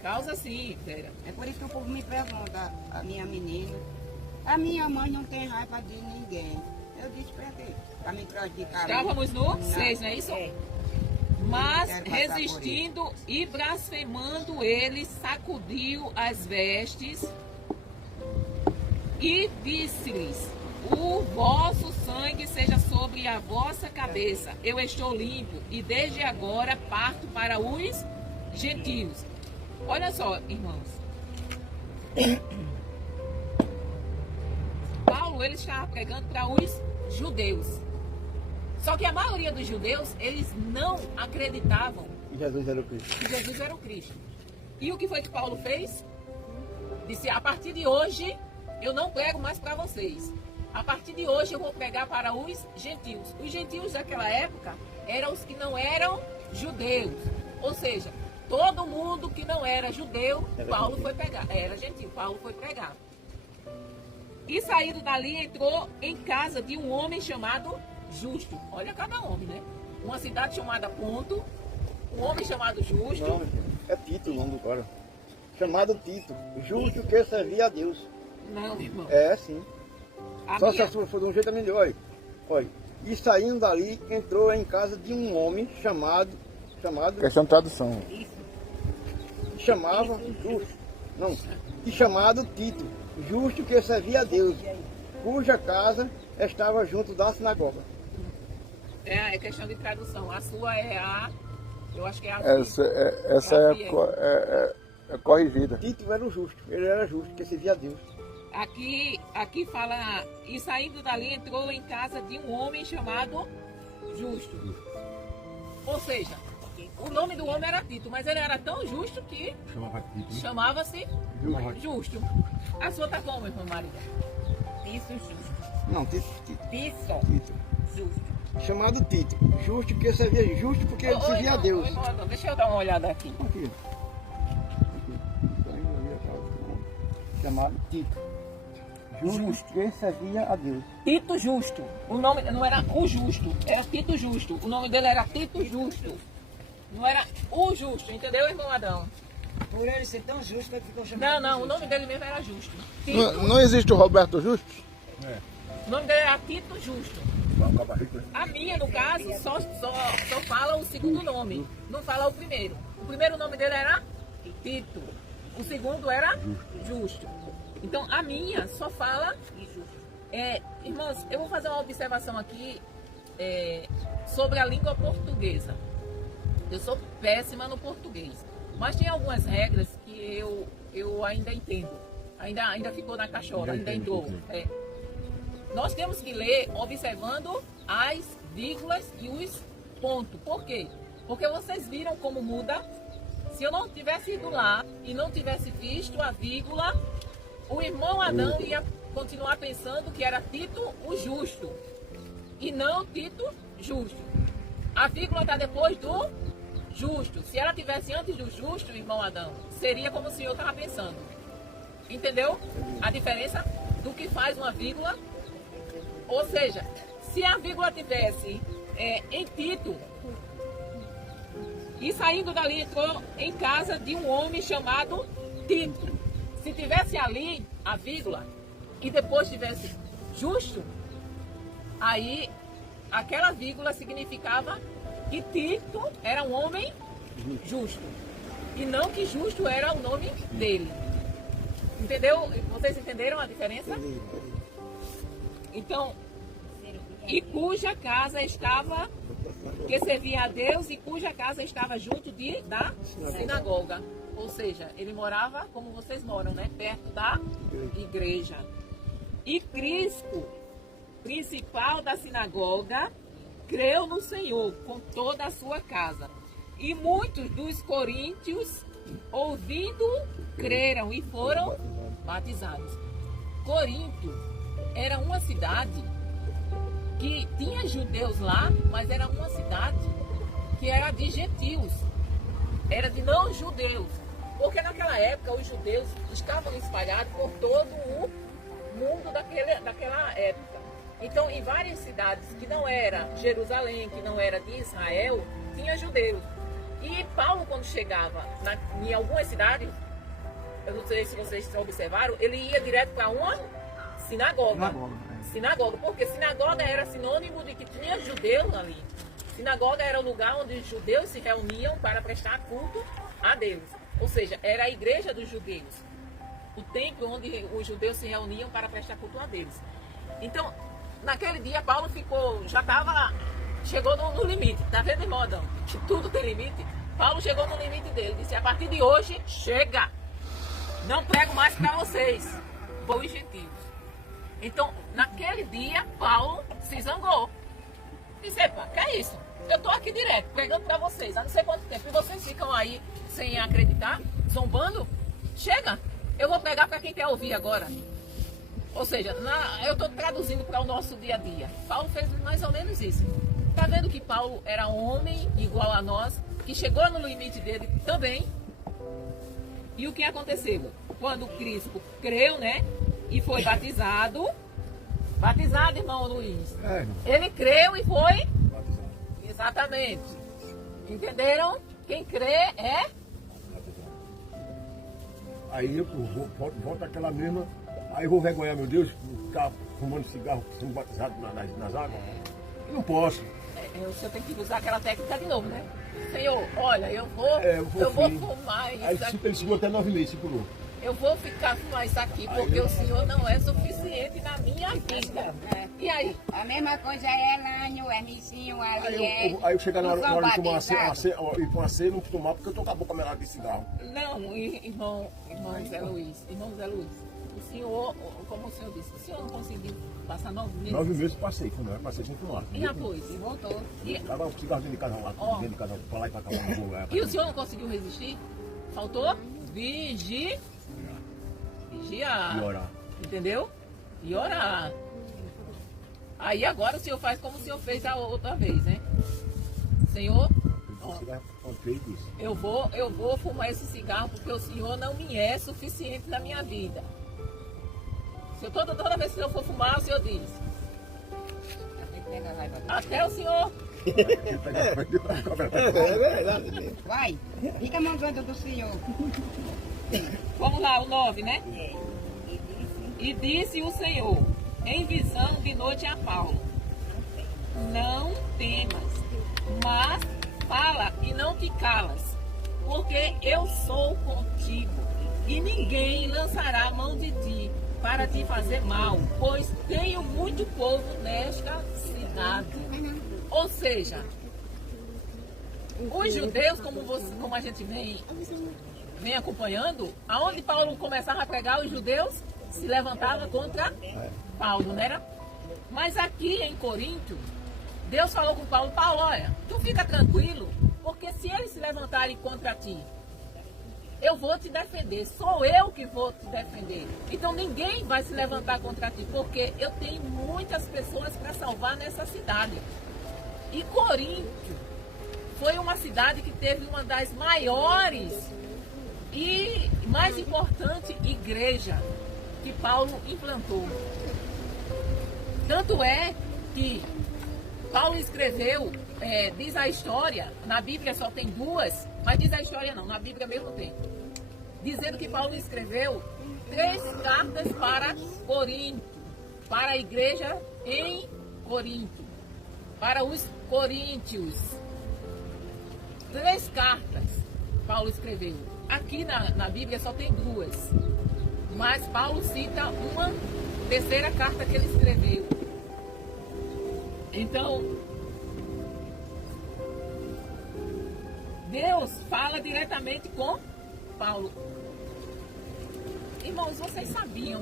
Causa sim, Vera. É por isso que o povo me pergunta, a minha menina, a minha mãe não tem raiva de ninguém. Eu disse pra quê? Pra me prejudicar. Estávamos no 6, não é isso? Mas Quero passar por resistindo e blasfemando ele, sacudiu as vestes e disse-lhes: o vosso sangue seja sobre a vossa cabeça. Eu estou limpo e desde agora parto para os gentios. Olha só, irmãos. Paulo, ele estava pregando para os judeus. Só que a maioria dos judeus, eles não acreditavam Jesus era o Cristo. que Jesus era o Cristo. E o que foi que Paulo fez? Disse: a partir de hoje, eu não prego mais para vocês. A partir de hoje, eu vou pregar para os gentios. Os gentios daquela época eram os que não eram judeus. Ou seja, todo mundo que não era judeu, Paulo foi pregar. Era gentil, Paulo foi pregar. E saindo dali, entrou em casa de um homem chamado Justo. Olha cada homem, né? uma cidade chamada Ponto, um homem chamado Justo. Não, é Tito o nome do cara. Chamado Tito. Justo que servia a Deus. Não, irmão. É, sim. A Só minha- se for de um jeito melhor. Olha. E saindo dali, entrou em casa de um homem chamado Questão de tradução. chamava Justo. Não. E chamado Tito. Justo que servia a Deus. Cuja casa estava junto da sinagoga. É questão de tradução. A sua é a. Eu acho que é a. Essa é corrigida. Tito era o justo. Ele era justo, que servia a Deus. Aqui fala. E saindo dali entrou em casa de um homem chamado Justo. Ou seja, o nome do homem era Tito, mas ele era tão justo que Chamava Tito, né? chamava-se Justo. A sua tá como, irmã Maria? Isso, justo. Não, Tito. Isso, Tito. justo. Chamado Tito. Justo que servia justo porque ele servia a Deus. Deixa eu dar uma olhada aqui. Aqui. Chamado Tito. Justo que servia a Deus. Tito Justo. O nome não era o Justo, era Tito Justo. O nome dele era Tito Justo. Não era o Justo, entendeu, irmão Adão? Por ele ser tão justo que ele ficou chamado. Não, o nome dele mesmo era Justo. Tito. Não existe o Roberto Justo? O nome dele era Tito Justo. O cabarrito, né? A minha, no caso, só fala o segundo nome, não fala o primeiro. O primeiro nome dele era Tito, o segundo era Justo. Então, a minha só fala Justo. Irmãos, eu vou fazer uma observação aqui sobre a língua portuguesa. Eu sou péssima no português, mas tem algumas regras que eu ainda entendo. Ainda ficou na cachola, ainda entrou. Nós temos que ler observando as vírgulas e os pontos. Por quê? Porque vocês viram como muda. Se eu não tivesse ido lá e não tivesse visto a vírgula, o irmão Adão ia continuar pensando que era Tito o Justo e não Tito Justo. A vírgula está depois do Justo. Se ela tivesse antes do Justo, irmão Adão, seria como o senhor estava pensando. Entendeu? A diferença do que faz uma vírgula. Ou seja, se a vírgula tivesse em Tito, e saindo dali entrou em casa de um homem chamado Tito. Se tivesse ali a vírgula e depois tivesse justo, aí aquela vírgula significava que Tito era um homem justo. E não que justo era o nome dele. Entendeu? Vocês entenderam a diferença? Então, e cuja casa estava, que servia a Deus, e cuja casa estava junto da sinagoga. Ou seja, ele morava como vocês moram, né? Perto da igreja. E Crispo, principal da sinagoga, creu no Senhor com toda a sua casa. E muitos dos coríntios, ouvindo, creram e foram batizados. Corinto era uma cidade que tinha judeus lá, mas era uma cidade que era de gentios, era de não judeus, porque naquela época os judeus estavam espalhados por todo o mundo daquela época. Então, em várias cidades que não era Jerusalém, que não era de Israel, tinha judeus. E Paulo, quando chegava em algumas cidades, eu não sei se vocês observaram, ele ia direto para uma sinagoga. Sinagoga, porque sinagoga era sinônimo de que tinha judeus ali. Sinagoga era o lugar onde os judeus se reuniam para prestar culto a Deus. Ou seja, era a igreja dos judeus. O templo onde os judeus se reuniam para prestar culto a Deus. Então, naquele dia, Paulo chegou no limite. Tá vendo, irmão Adão? Que tudo tem limite. Paulo chegou no limite dele. Disse, a partir de hoje, chega. Não prego mais para vocês. Vou os gentios. Então, naquele dia, Paulo se zangou. Disse, epa, que é isso? Eu estou aqui direto, pregando para vocês, há não sei quanto tempo. E vocês ficam aí sem acreditar, zombando? Chega, eu vou pregar para quem quer ouvir agora. Ou seja, eu estou traduzindo para o nosso dia a dia. Paulo fez mais ou menos isso. Está vendo que Paulo era homem igual a nós, que chegou no limite dele também. E o que aconteceu? Quando Crispo creu, né? E foi batizado. Batizado, irmão Luiz. Ele creu e foi Exatamente. Entenderam? Quem crê é... Aí eu volto àquela mesma. Aí eu vou vergonhar, meu Deus, ficar fumando cigarro, sendo batizado nas águas. Eu não posso. O senhor tem que usar aquela técnica de novo, né? Senhor, olha, eu vou fumar isso Aí aqui. ele segurou até 9 meses, segurou. Eu vou ficar fumar isso aqui porque o senhor não é suficiente na minha vida. E aí? A mesma coisa é Elânio, é Micinho, Aí eu chegar na hora de tomar ir para uma ceia, não tomar porque eu tô com a boca melada de cigarro. Não, irmão Zé Luiz, o senhor, como o senhor disse, o senhor não conseguiu passar 9 meses? 9 meses passei sem fumar. E depois? e voltou. Tava o cigarro dentro de casa lá, dentro de casa, pra lá e pra cá. E o senhor não conseguiu resistir? Faltou? Vigiar. E orar. Entendeu? E orar. Aí agora o senhor faz como o senhor fez a outra vez, né? Senhor, eu vou fumar esse cigarro porque o senhor não me é suficiente na minha vida. Se eu, toda vez que eu for fumar, o senhor diz. Até o senhor. É verdade. Vai, fica mandando do senhor. Vamos lá, o 9, né? É. E disse o Senhor, em visão de noite a Paulo, não temas, mas fala e não te calas, porque eu sou contigo, e ninguém lançará a mão de ti para te fazer mal, pois tenho muito povo nesta cidade. Ou seja, os judeus, como a gente vem acompanhando, aonde Paulo começava a pregar, os judeus se levantavam contra Paulo, não era? Mas aqui em Corinto, Deus falou com Paulo, olha, tu fica tranquilo, porque se eles se levantarem contra ti, eu vou te defender, sou eu que vou te defender. Então ninguém vai se levantar contra ti, porque eu tenho muitas pessoas para salvar nessa cidade. E Corinto foi uma cidade que teve uma das maiores e mais importante igreja que Paulo implantou. Tanto é que Paulo escreveu, diz a história, na Bíblia só tem 2, mas diz a história não, na Bíblia mesmo tem. Dizendo que Paulo escreveu 3 cartas para Corinto, para a igreja em Corinto, para os coríntios. 3 cartas Paulo escreveu. Aqui na Bíblia só tem 2. Mas Paulo cita uma terceira carta que ele escreveu. Então, Deus fala diretamente com Paulo. Irmãos, vocês sabiam,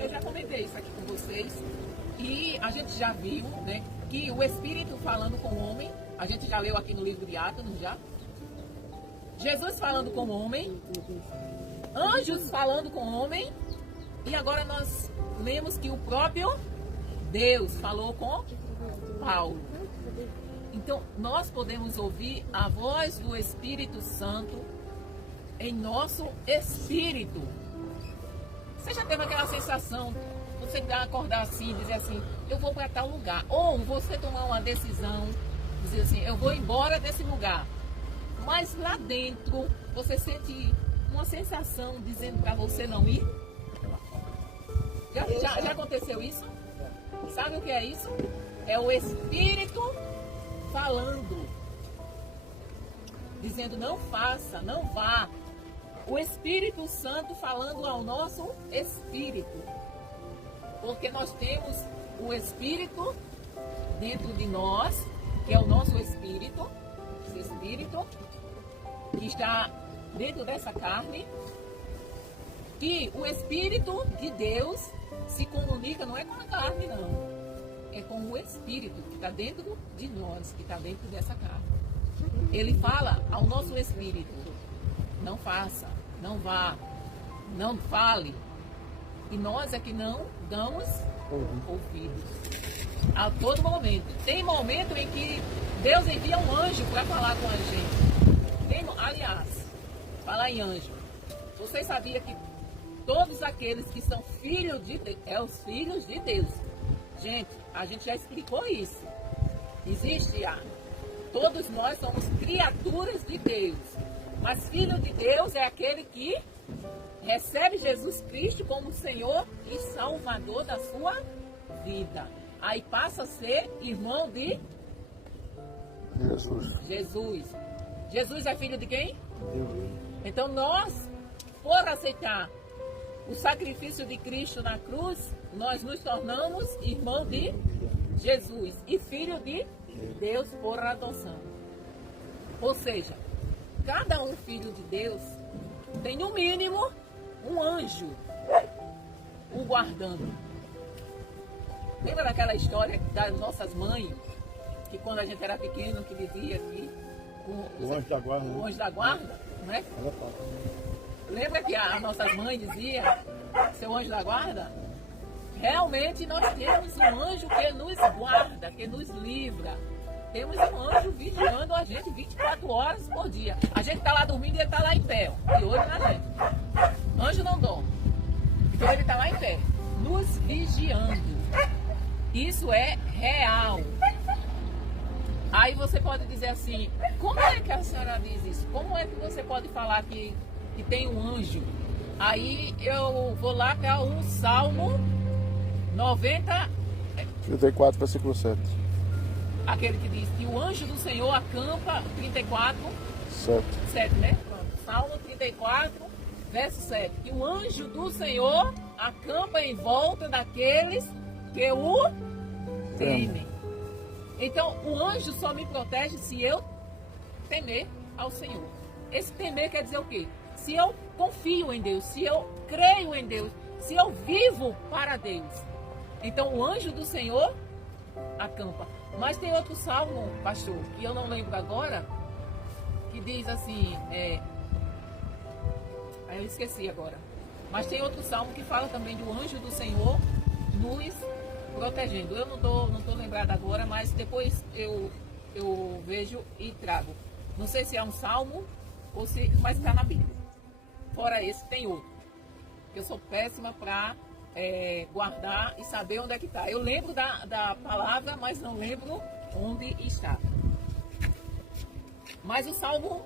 eu já comentei isso aqui com vocês, e a gente já viu, né, que o Espírito falando com o homem, a gente já leu aqui no livro de Atos, já? Jesus falando com o homem, anjos falando com o homem, e agora nós lemos que o próprio Deus falou com Paulo. Então, nós podemos ouvir a voz do Espírito Santo em nosso espírito. Você já teve aquela sensação, você acordar assim, dizer assim, eu vou para tal lugar. Ou você tomar uma decisão, dizer assim, eu vou embora desse lugar. Mas lá dentro, você sente uma sensação dizendo para você não ir? Já aconteceu isso? Sabe o que é isso? É o Espírito falando, dizendo não faça, não vá. O Espírito Santo falando ao nosso espírito, porque nós temos o Espírito dentro de nós, que é o nosso espírito, esse espírito que está dentro dessa carne, que o Espírito de Deus se comunica, não é com a carne não, é com o Espírito que está dentro de nós, que está dentro dessa carne. Ele fala ao nosso espírito, não faça, não vá, não fale. E nós é que não damos ouvidos. A todo momento. Tem momento em que Deus envia um anjo para falar com a gente. Aliás, falar em anjo. Você sabia que todos aqueles que são filhos de Deus, os filhos de Deus. Gente, a gente já explicou isso. Existe todos nós somos criaturas de Deus. Mas filho de Deus é aquele que recebe Jesus Cristo como Senhor e Salvador da sua vida. Aí passa a ser irmão de Jesus. Jesus é filho de quem? Deus. Então nós, por aceitar o sacrifício de Cristo na cruz, nós nos tornamos irmão de Jesus e filho de Deus por adoção. Ou seja, cada um filho de Deus tem no mínimo um anjo o guardando. Lembra daquela história das nossas mães, que quando a gente era pequeno, que dizia que O anjo da guarda, o né? anjo da guarda, né? Ela fala. Lembra que as nossas mães diziam, seu anjo da guarda? Realmente nós temos um anjo que nos guarda, que nos livra. Temos um anjo vigiando a gente 24 horas por dia. A gente está lá dormindo e ele está lá em pé, ó, de olho na gente. Anjo não dorme. Então ele está lá em pé, nos vigiando. Isso é real. Aí você pode dizer assim, como é que a senhora diz isso? Como é que você pode falar que tem um anjo? Aí eu vou lá para o Salmo 90, 34, versículo 7. aquele que diz que o anjo do Senhor acampa, 34, 7, né? Pronto. Salmo 34, verso 7. Que o anjo do Senhor acampa em volta daqueles que o temem. Então, o anjo só me protege se eu temer ao Senhor. Esse temer quer dizer o quê? Se eu confio em Deus, se eu creio em Deus, se eu vivo para Deus. Então, o anjo do Senhor acampa. Mas tem outro salmo, pastor, que eu não lembro agora, que diz assim, eu esqueci agora. Mas tem outro salmo que fala também do anjo do Senhor nos protegendo. Eu não tô lembrada agora, mas depois eu vejo e trago. Não sei se é um salmo ou se, mas está na Bíblia. Fora esse, tem outro. Eu sou péssima para guardar e saber onde é que está. Eu lembro da palavra, mas não lembro onde está. Mas o Salmo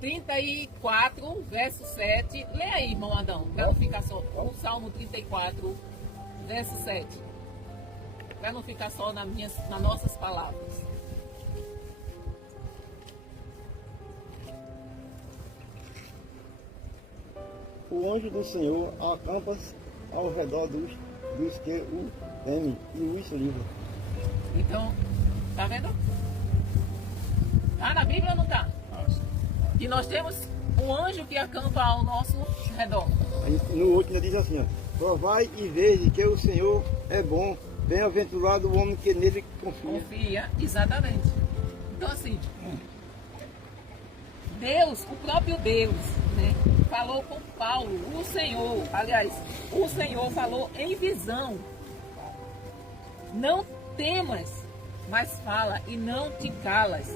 34, verso 7. Lê aí, irmão Adão, para não ficar só. O Salmo 34, verso 7. Para não ficar só nas nossas palavras. O anjo do Senhor acampa ao redor dos que o temem e os livra. Então, tá vendo? Tá na Bíblia ou não tá? E nós temos um anjo que acampa ao nosso redor. Aí, no outro ainda diz assim, ó, provai e veja que o Senhor é bom, bem-aventurado o homem que nele confia. Confia, exatamente. Então assim, Deus, o próprio Deus, né, falou com Paulo, o Senhor falou em visão. Não temas, mas fala e não te calas,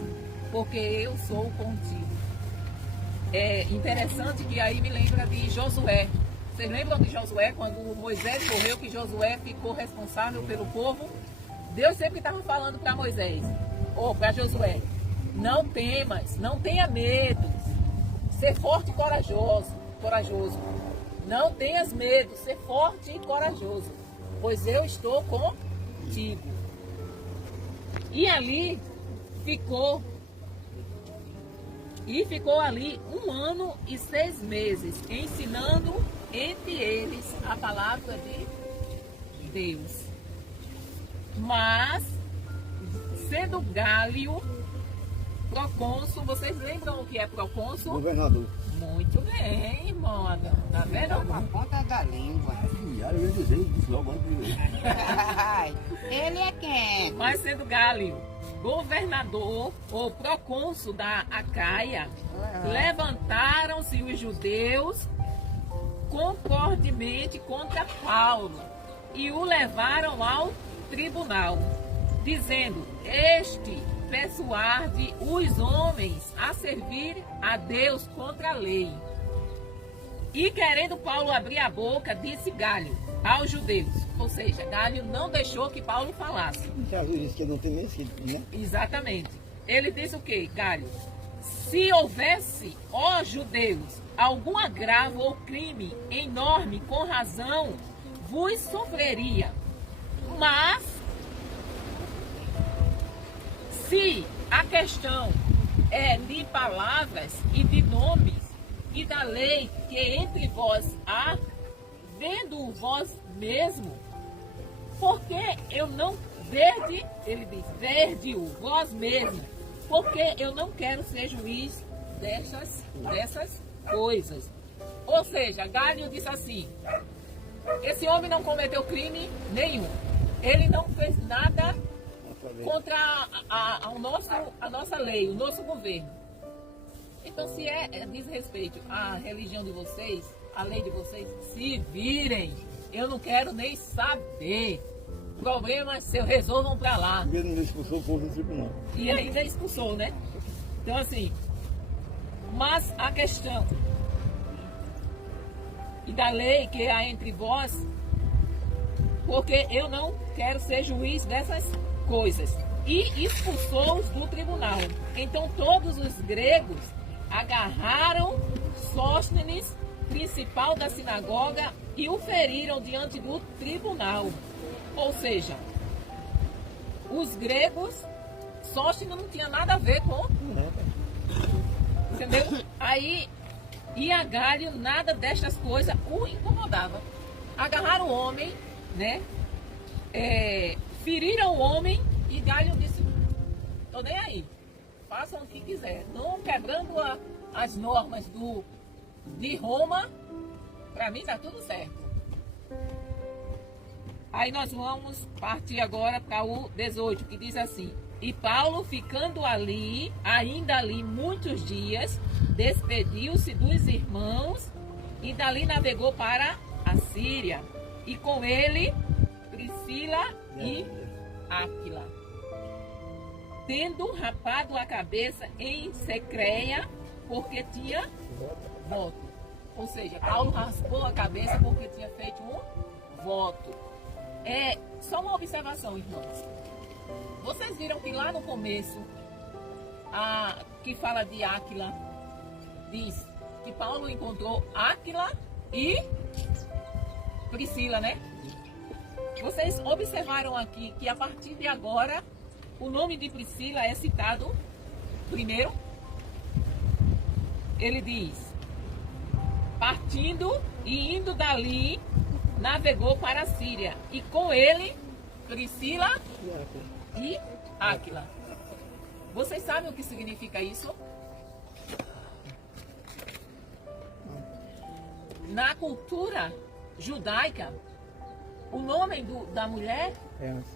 porque eu sou contigo. É interessante que aí me lembra de Josué. Vocês lembram de Josué, quando Moisés morreu, que Josué ficou responsável pelo povo? Deus sempre estava falando para Moisés, ou para Josué, não temas, não tenha medo, ser forte e corajoso. Não tenhas medo, ser forte e corajoso, pois eu estou contigo. E ali ficou ali 1 ano e 6 meses, ensinando entre eles a palavra de Deus. Mas, sendo Gálio procônsul, vocês lembram o que é procônsul? Governador. Muito bem, irmão Adão. Tá vendo? Na ponta da língua. Eu ia dizer isso logo antes de ver. Ele é quem? Mas sendo Gálio governador ou procônsul da Acaia, levantaram-se os judeus concordemente contra Paulo e o levaram ao tribunal, dizendo: este persuade os homens a servir a Deus contra a lei. E querendo Paulo abrir a boca, disse Gálio: aos judeus. Ou seja, Galho não deixou que Paulo falasse. Jesus disse que não tem mesmo, né? Exatamente. Ele disse o quê, Galho? Se houvesse, ó judeus, algum agravo ou crime enorme, com razão, vos sofreria. Mas, se a questão é de palavras e de nomes e da lei que entre vós há, vendo vós mesmo, porque eu não verde, ele diz, verde-o vós mesmo, porque eu não quero ser juiz dessas coisas. Ou seja, Galho disse assim, esse homem não cometeu crime nenhum, ele não fez nada contra a nossa lei, o nosso governo. Então, se diz respeito à religião de vocês, à lei de vocês, se virem. Eu não quero nem saber. O problema é seu, resolvam pra lá. Mesmo ele expulsou o povo do tribunal. E ainda expulsou, né? Então, assim, mas a questão e da lei que há entre vós, porque eu não quero ser juiz dessas coisas. E expulsou-os do tribunal. Então todos os gregos agarraram Sóstenes, principal da sinagoga, e o feriram diante do tribunal. Ou seja, os gregos, Sóstenes não tinha nada a ver com... Entendeu? Aí, e a Galho, nada destas coisas o incomodava. Agarraram o homem, né? Feriram o homem e Galho disse, tô nem aí, façam o que quiser. Não quebrando as normas de Roma, para mim tá tudo certo. Aí nós vamos partir agora para o 18, que diz assim: e Paulo, ficando ainda ali muitos dias, despediu-se dos irmãos e dali navegou para a Síria. E com ele Priscila e Áquila, tendo rapado a cabeça em Secreia, porque tinha voto. Ou seja, Paulo raspou a cabeça porque tinha feito um voto. Só uma observação, irmãos. Vocês viram que lá no começo, que fala de Áquila, diz que Paulo encontrou Áquila e Priscila, né? Vocês observaram aqui que a partir de agora, o nome de Priscila é citado primeiro. Ele diz, partindo e indo dali, navegou para a Síria. E com ele, Priscila e Áquila. Vocês sabem o que significa isso? Na cultura judaica, o nome da mulher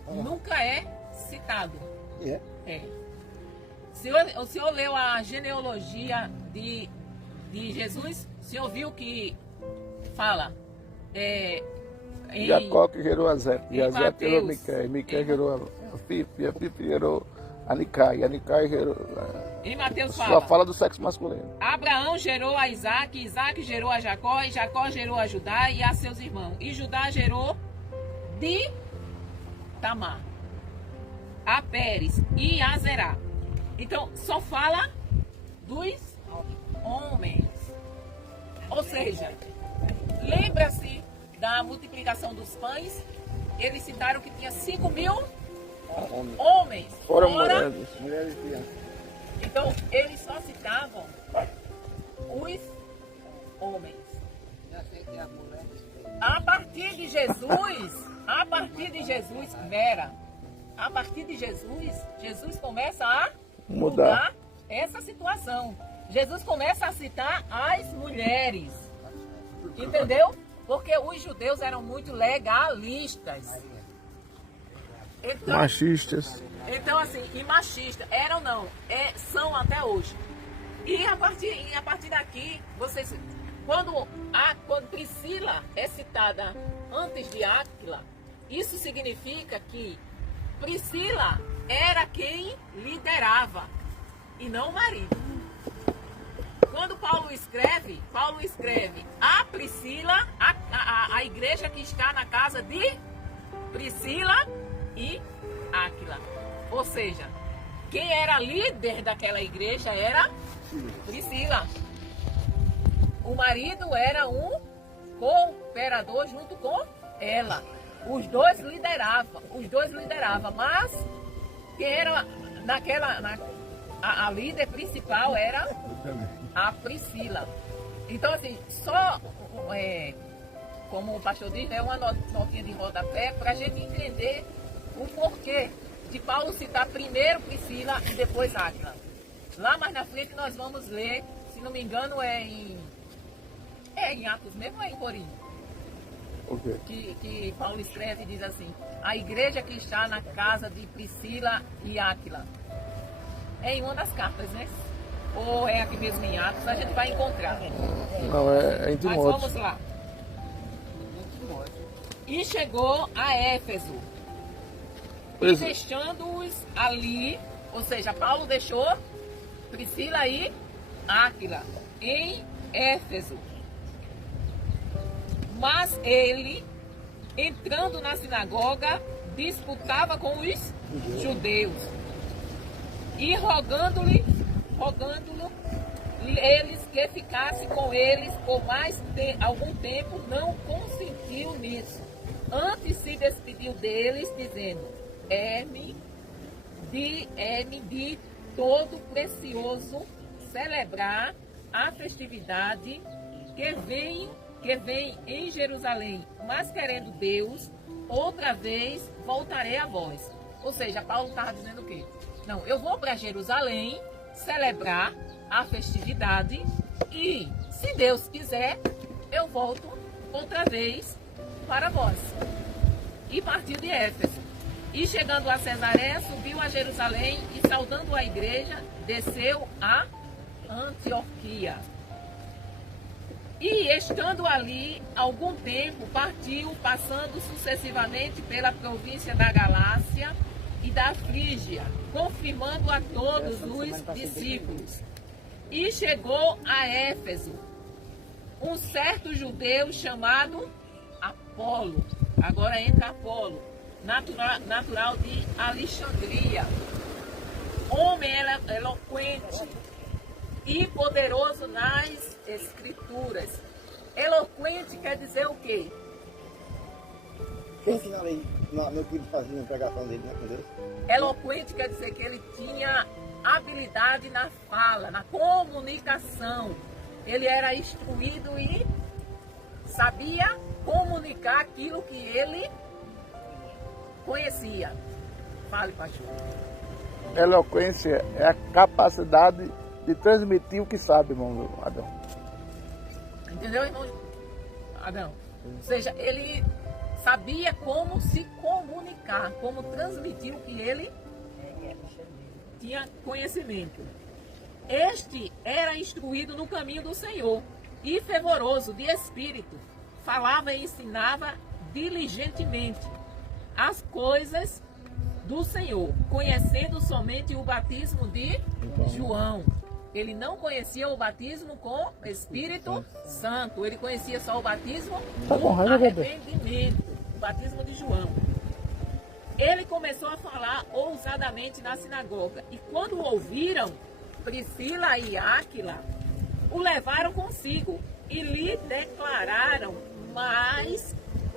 nunca é citado. O senhor leu a genealogia de Jesus? O senhor viu que fala? Jacó que gerou a Zé, e a Zé gerou Mateus, Miquel gerou a Fife, e a Fife gerou a Nicai, e a Nicai gerou... Em Mateus Só fala do sexo masculino. Abraão gerou a Isaac, Isaac gerou a Jacó, e Jacó gerou a Judá e a seus irmãos. E Judá gerou de Tamar, a Pérez e a Zerá. Então, só fala dos homens. Ou seja, lembra-se da multiplicação dos pães? Eles citaram que tinha 5.000 homens. Fora Fora Mulheres e crianças. Então, eles só citavam os homens. A partir de Jesus, Vera, a partir de Jesus começa a mudar essa situação. Jesus começa a citar as mulheres. Entendeu? Porque os judeus eram muito legalistas. Então, Machistas. então, assim, e machistas, eram não, são até hoje. E a partir daqui, vocês, quando Priscila é citada antes de Áquila, isso significa que Priscila era quem liderava e não o marido. Quando Paulo escreve a Priscila, a igreja que está na casa de Priscila e Áquila. Ou seja, quem era líder daquela igreja era Priscila. O marido era um cooperador junto com ela. Os dois lideravam, mas quem era a líder principal era a Priscila. Então, assim, só como o pastor diz, é uma notinha de rodapé para a gente entender o porquê de Paulo citar primeiro Priscila e depois Áquila. Lá mais na frente nós vamos ler, se não me engano, é em Atos mesmo ou é em Corinto? Okay. Que Paulo escreve e diz assim: a igreja que está na casa de Priscila e Áquila. É em uma das cartas, né? Ou é aqui mesmo em Atos, a gente vai encontrar. Não, é em Mas Timóteo. vamos lá. E chegou a Éfeso. E deixando-os ali, ou seja, Paulo deixou Priscila e Áquila em Éfeso. Mas ele, entrando na sinagoga, disputava com os judeus e rogando-lhe eles que ficasse com eles por mais algum tempo, não consentiu nisso. Antes se despediu deles, dizendo: é-me de todo precioso celebrar a festividade que vem em Jerusalém, mas querendo Deus, outra vez voltarei a vós. Ou seja, Paulo estava dizendo o quê? Não, eu vou para Jerusalém celebrar a festividade e, se Deus quiser, eu volto outra vez para vós. E partiu de Éfeso. E chegando a Cesareia, subiu a Jerusalém e, saudando a igreja, desceu a Antioquia. E, estando ali algum tempo, partiu, passando sucessivamente pela província da Galácia e da Frígia, confirmando a todos os discípulos. E chegou a Éfeso um certo judeu chamado Apolo. Agora entra Apolo, natural de Alexandria. Homem eloquente e poderoso nas escrituras. Eloquente quer dizer o quê? Quem ensina ali no que ele fazia na pregação dele, né, com Deus? Eloquente quer dizer que ele tinha habilidade na fala, na comunicação. Ele era instruído e sabia comunicar aquilo que ele conhecia. Fale, pastor. Eloquência é a capacidade de transmitir o que sabe, irmão Adão. Entendeu, irmão Adão? Ou seja, ele sabia como se comunicar, como transmitir o que ele tinha conhecimento. Este era instruído no caminho do Senhor e fervoroso de espírito. Falava e ensinava diligentemente as coisas do Senhor, conhecendo somente o batismo de João. Ele não conhecia o batismo com Espírito Santo. Ele conhecia só o batismo do arrependimento, o batismo de João. Ele começou a falar ousadamente na sinagoga. E quando ouviram, Priscila e Áquila o levaram consigo e lhe declararam mais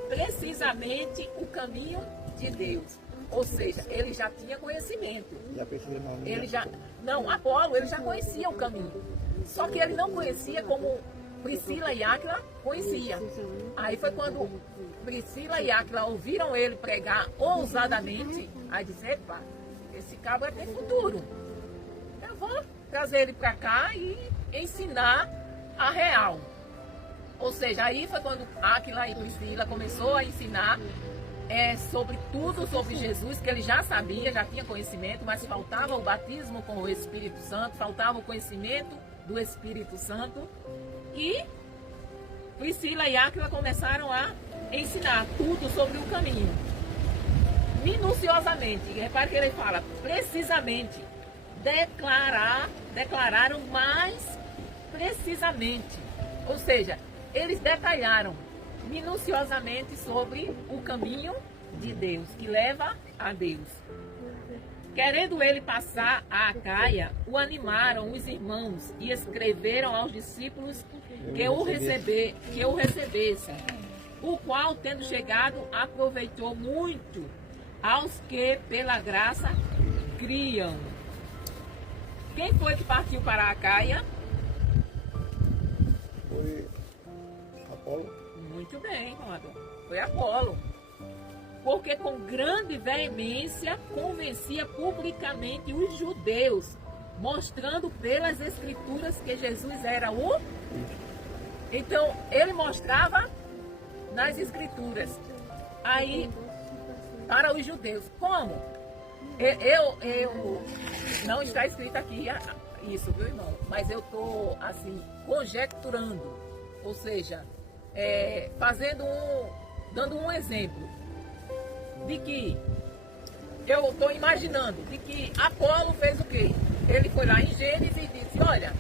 precisamente o caminho de Deus. Ou seja, ele já tinha conhecimento. Apolo, ele já conhecia o caminho. Só que ele não conhecia como Priscila e Áquila conheciam. Aí foi quando Priscila e Áquila ouviram ele pregar ousadamente, aí disseram: epa, esse cabra tem futuro. Eu vou trazer ele para cá e ensinar a real. Ou seja, aí foi quando Áquila e Priscila começou a ensinar sobre tudo sobre Jesus, que ele já sabia, já tinha conhecimento, mas faltava o batismo com o Espírito Santo, faltava o conhecimento do Espírito Santo. E Priscila e Áquila começaram a ensinar tudo sobre o caminho, minuciosamente. Repare que ele fala precisamente, declararam mais precisamente. Ou seja, eles detalharam minuciosamente sobre o caminho de Deus, que leva a Deus. Querendo ele passar a Acaia, o animaram os irmãos e escreveram aos discípulos que o recebessem, o qual, tendo chegado, aproveitou muito aos que pela graça criam. Quem foi que partiu para a Acaia? Foi Apolo. Muito bem, Romador. Foi Apolo. Porque com grande veemência convencia publicamente os judeus, mostrando pelas escrituras que Jesus era o... Então, ele mostrava nas escrituras. Aí, para os judeus. Como? Eu não está escrito aqui isso, viu, irmão? Mas eu estou, assim, conjecturando. Ou seja, dando um exemplo. De que eu estou imaginando de que Apolo fez o quê? Ele foi lá em Gênesis e disse, olha,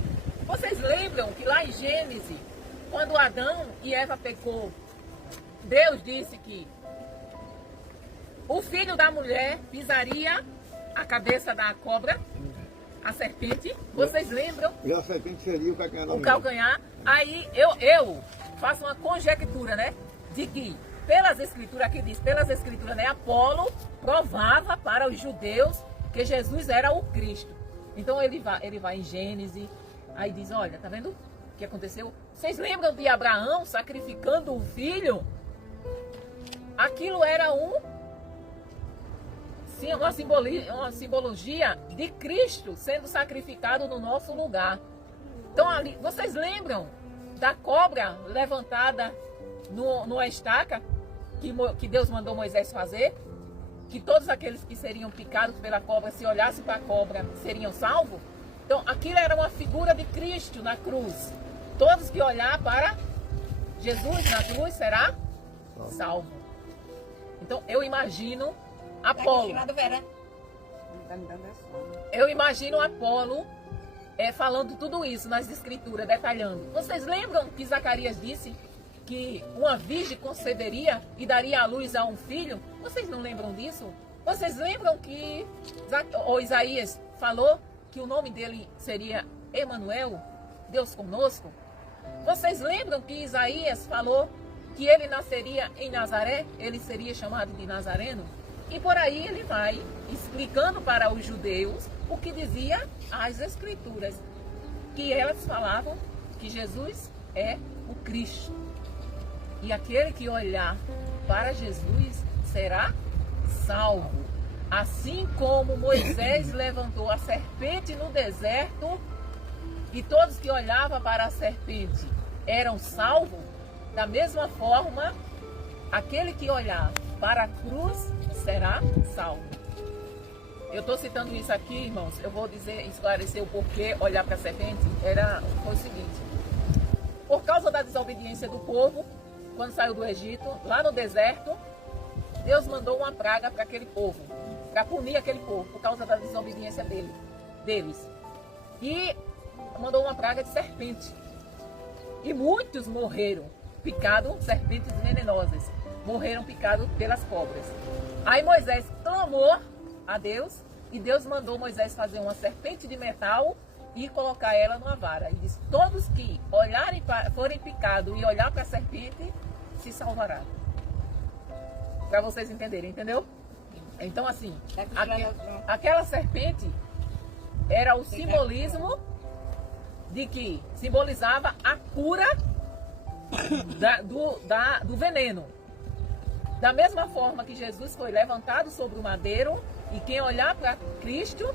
vocês lembram que lá em Gênesis, quando Adão e Eva pecou, Deus disse que o filho da mulher pisaria a cabeça da cobra, a serpente. Vocês lembram? E a serpente seria o calcanhar. O calcanhar. Aí eu faço uma conjectura, né? De que pelas escrituras, aqui diz, pelas escrituras, né, Apolo provava para os judeus que Jesus era o Cristo. Então ele vai em Gênesis, aí diz, olha, tá vendo o que aconteceu? Vocês lembram de Abraão sacrificando o filho? Aquilo era uma simbologia de Cristo sendo sacrificado no nosso lugar. Então ali, vocês lembram da cobra levantada numa estaca? Que Deus mandou Moisés fazer, que todos aqueles que seriam picados pela cobra, se olhassem para a cobra, seriam salvos. Então, aquilo era uma figura de Cristo na cruz. Todos que olhar para Jesus na cruz será salvo. Então, eu imagino Apolo. Eu imagino Apolo falando tudo isso nas escrituras, detalhando. Vocês lembram que Zacarias disse que uma virgem conceberia e daria à luz a um filho? Vocês não lembram disso? Vocês lembram que Isaías falou que o nome dele seria Emanuel, Deus conosco? Vocês lembram que Isaías falou que ele nasceria em Nazaré, ele seria chamado de Nazareno? E por aí ele vai explicando para os judeus o que dizia as escrituras, que elas falavam que Jesus é o Cristo. E aquele que olhar para Jesus será salvo. Assim como Moisés levantou a serpente no deserto e todos que olhavam para a serpente eram salvos, da mesma forma, aquele que olhar para a cruz será salvo. Eu estou citando isso aqui, irmãos, eu vou esclarecer o porquê olhar para a serpente. Foi o seguinte: por causa da desobediência do povo, quando saiu do Egito, lá no deserto, Deus mandou uma praga para aquele povo, para punir aquele povo, por causa da desobediência deles. E mandou uma praga de serpente. E muitos morreram, picados, serpentes venenosas, morreram picados pelas cobras. Aí Moisés clamou a Deus, e Deus mandou Moisés fazer uma serpente de metal e colocar ela numa vara. E disse, todos que forem picados e olhar para a serpente, se salvará. Para vocês entenderem, entendeu? Então assim, aquela serpente era o simbolismo de que simbolizava a cura do veneno. Da mesma forma que Jesus foi levantado sobre o madeiro, e quem olhar para Cristo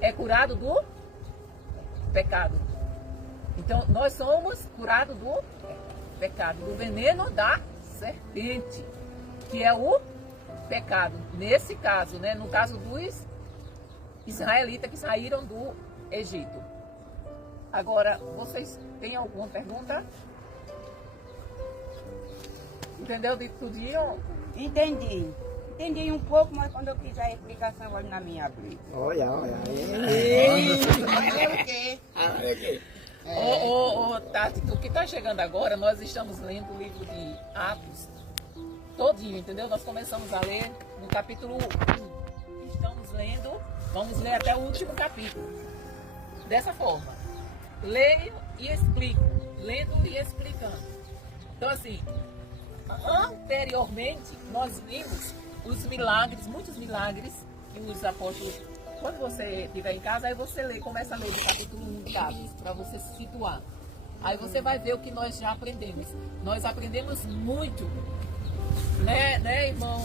é curado do pecado. Então nós somos curados do pecado, do veneno da serpente, que é o pecado. Nesse caso, né, no caso dos israelitas que saíram do Egito. Agora, vocês têm alguma pergunta? Entendeu de tudinho? Entendi. Entendi um pouco, mas quando eu quiser a explicação, olha na minha Bíblia. Olha. Olha o quê? Tati, tu que tá chegando agora, nós estamos lendo o livro de Atos todinho, entendeu? Nós começamos a ler no capítulo 1. Estamos lendo, vamos ler até o último capítulo. Dessa forma. Leio e explico. Lendo e explicando. Então assim, anteriormente nós vimos os milagres, muitos milagres que os apóstolos. Quando você estiver em casa, aí você lê, começa a ler do capítulo 1 de Atos, para você se situar. Aí você vai ver o que nós já aprendemos. Nós aprendemos muito, né irmão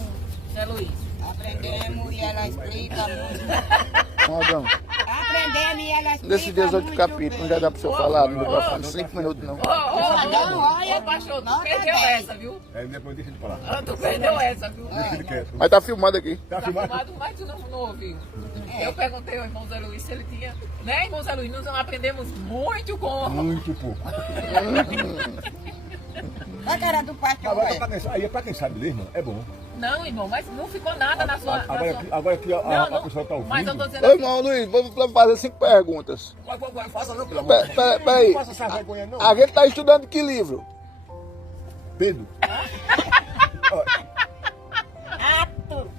Zé Luiz? Aprendemos e ela explica muito. Modão, Aprendemos e ela explica nesse 18 muito capítulo não já dá para o senhor falar no microfone 5 minutos não. Ô, pastor, tu perdeu essa, viu? Depois deixa ele falar. Tu perdeu essa, viu? Deixa ele quieto. Mas tá filmado aqui. Tá Tá filmado? filmado, mas tu não ouviu. Eu perguntei ao irmão Zé Luiz se ele tinha. Né, irmão Zé Luiz? Nós aprendemos muito com. Muito pouco. A cara do pastor. Aí pra quem sabe ler, irmão, é bom. Não, irmão, mas não ficou nada na sua. Agora que a Não, pessoa tá ouvindo. mas eu tô dizendo Ô assim. irmão Luiz, vamos fazer 5 perguntas. Faça não, pelo amor de Deus. Peraí. Não faça essa vergonha não. A gente tá estudando que livro? Pedro. Ato.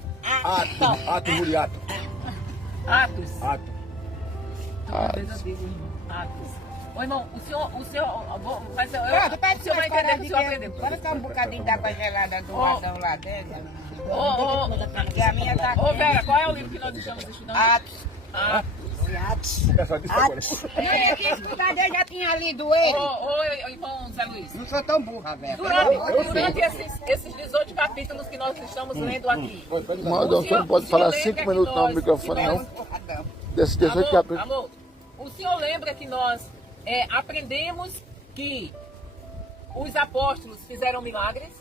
Ato, Muriato. Atos. Ato. Talvez eu diga, irmão. Atos. Ô irmão, o senhor. Mas eu, Pronto, o senhor vai entender que o senhor aprendeu. Bora tomar um bocadinho de água gelada do ladrão lá dentro. Ô, E a minha tá ô, aqui. Vera, qual é o livro que nós estamos estudando? Atos. É só disso agora. Não, que estudado eu já tinha lido ele. Ô, irmão Zé Luiz. Não sou tão burra, velho. Durante esses 18 capítulos que nós estamos lendo aqui. Modão, o senhor não pode falar 5 minutos não no microfone não. Desses 18 capítulos. Amor, o senhor lembra que nós aprendemos que os apóstolos fizeram milagres?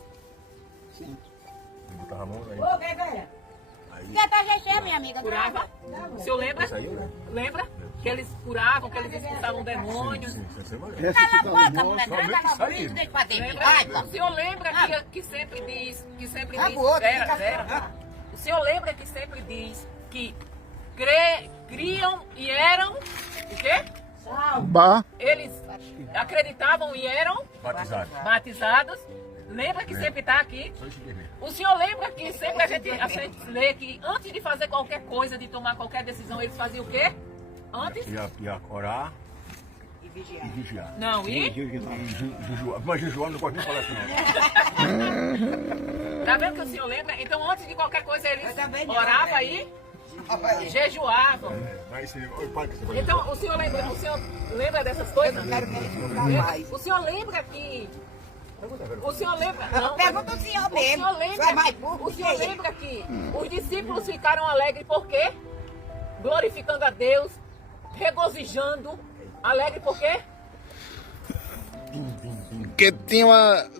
Botar a mão aí. Ô, velha. Você tá cheia, minha amiga. Curava? O senhor lembra? Lembra? Que eles curavam, que eles expulsavam demônios. Cala a boca, mulher. Traga logo isso, deixa eu fazer Lembra? raiva. O senhor lembra que sempre diz, Acabou, fica Vera, só. o senhor lembra que sempre diz que criam e eram o quê? Bah. Eles acreditavam e eram Batizado. batizados. Lembra que sempre está aqui? O senhor lembra que sempre a gente lê que antes de fazer qualquer coisa, de tomar qualquer decisão, eles faziam o quê? Antes? Ia orar e vigiar. Não, e? Jejuar. Mas jejuar não pode nem falar assim não. Tá vendo que o senhor lembra? Então antes de qualquer coisa eles Eu também não, oravam e jejuavam. Mas para que você vai. Então o senhor lembra dessas coisas? Eu não quero que ele escuta mais. O senhor lembra que... O senhor lembra? Não, Pergunta o senhor mesmo. O senhor lembra, Você é mais burro o que senhor ele. lembra que os discípulos ficaram alegres por quê? Glorificando a Deus, regozijando. Alegre por quê? Que tinham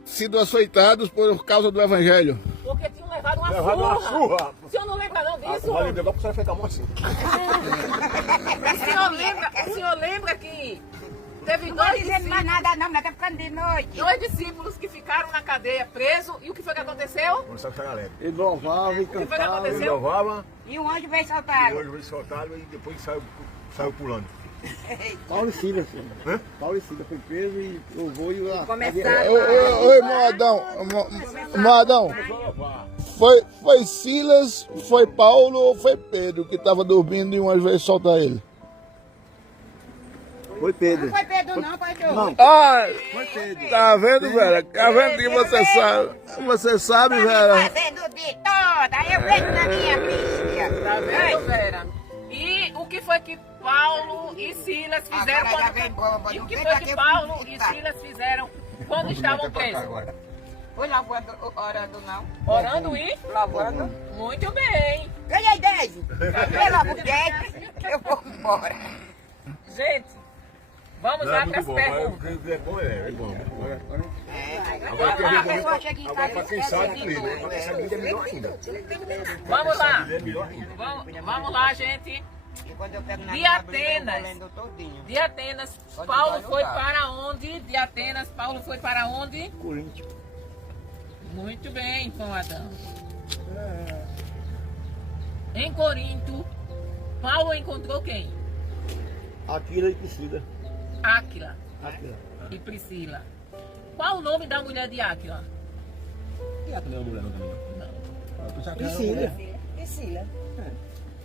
sido açoitados por causa do evangelho. Porque tinham levado uma Levado uma surra. O senhor não lembra não disso? Olha, agora você vai ficar a mão assim. O senhor lembra que teve Não vou dois dizer mais discípulos, nada não, nós estamos ficando de noite. dois discípulos que ficaram na cadeia presos e o que foi que aconteceu? Não sabe ficar alegre. Ele louvava e O que foi que cantava. Ele aconteceu? louvava, E o anjo veio e soltar. hoje eles soltaram e depois saiu pulando. Paulo e Silas, filho. Paulo e Silas foi preso e louvou e lá. Começaram Oi, Modão. Foi Silas, foi Paulo ou foi Pedro que estava dormindo e uma vez soltar ele? Foi Pedro. Não foi Pedro não, foi Pedro. Não, Ah, foi Pedro. tá vendo, velho? Tá vendo que você sabe? Você sabe, velho? Fazendo de toda, eu vejo na minha filha. Tá vendo, Vera? E o que foi que Paulo e Silas fizeram Agora já vem boba, quando... E o não que vem foi pra que que Paulo e ficar. Silas fizeram quando estavam presos? Foi lavando, orando não. Orando e... Lavando. Muito bem. Ganhei 10. Pelo amor de Deus, eu vou embora. Gente, vamos lá para as perguntas. É bom, é bom. Agora a pessoa chega em Agora casa para e quem esquece sabe de ler, tudo. né? Para quem sabe ler é melhor ainda. Vamos lá. É melhor ainda. Vamos lá, gente. E quando eu pego na De minha Bíblia, eu Atenas. vou lendo todinho. De Atenas, Pode Paulo dar foi lugar. para onde? De Atenas, Paulo foi para onde? Corinthians. Muito bem, com Adão. Em Corinto, Paulo encontrou quem? Aquila e Priscila. Áquila. e Priscila. Qual o nome da mulher de Áquila? Priscila. Priscila.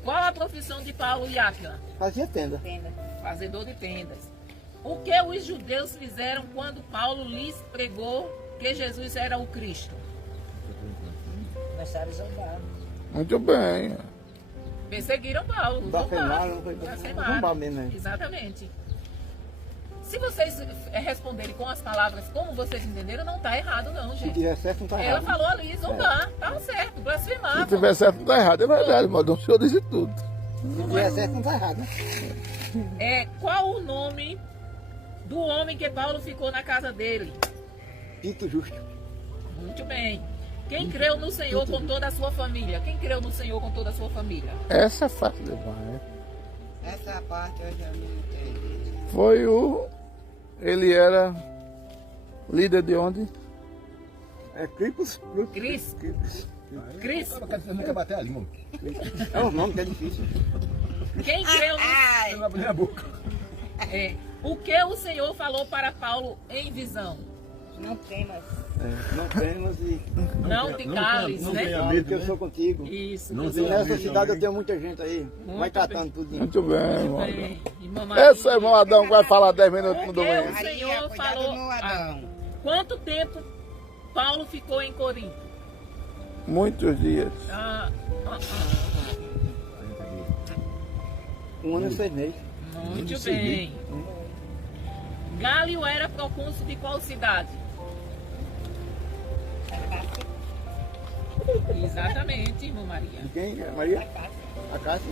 Qual a profissão de Paulo e Áquila? Fazia tenda. Fazedor de tendas. O que os judeus fizeram quando Paulo lhes pregou que Jesus era o Cristo? Começaram a zombar. Muito bem. Perseguiram Paulo. Blasfemaram, foi Blasfemaram. zombar mesmo, né? Exatamente. Se vocês responderem com as palavras como vocês entenderam, não está errado não, Se gente. tiver certo, não tá Ela errado. falou ali, zombar. Estava certo, Se blasfemavam. tiver certo, não tá errado. É verdade, mas o senhor disse tudo. Se tiver certo, não tá errado, né? Qual o nome do homem que Paulo ficou na casa dele? Tito Justo. Muito bem. Quem creu no Senhor com toda a sua família? Quem creu no Senhor com toda a sua família? Essa é fácil de levar, né? Essa parte eu já não entendi. Foi o... Ele era líder de onde? É Cripos? Cris. Cripos. Cris. Nunca bater a língua. É um nome que é difícil. Quem creu no... Ai, Não abre a boca. O que o Senhor falou para Paulo em visão? Não temas. Não temos e... Não te cales, não né? tenha Sabe medo, que eu né? sou contigo. Isso. Não Deus E tenha nessa medo, cidade não, eu tenho muita gente aí. Vai catando tudo. Muito bem, irmão. bem. Irmã Maria. Esse é irmão Adão que vai falar 10 minutos no Porque domingo. o Maria, Senhor cuidado falou... do Adão. Quanto tempo Paulo ficou em Corinto? Muitos dias. Um ano e 6 meses. Muito bem. Gálio era procônsul de qual cidade? Exatamente, irmã Maria. De quem? Maria? A Cássia?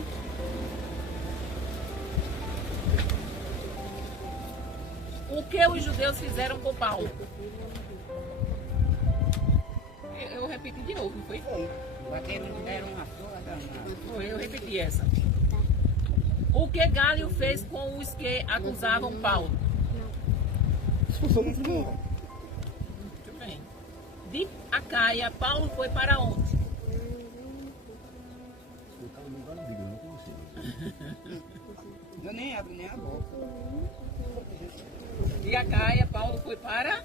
O que os judeus fizeram com Paulo? Eu repeti de novo, não foi? Bateram, deram uma flor danada. Foi, eu repeti essa. O que Gálio fez com os que acusavam Paulo? Expulsou do tribunal. Muito bem. De Acaia, Paulo foi para onde? Eu nem abro nem a boca. De Acaia, Paulo foi para...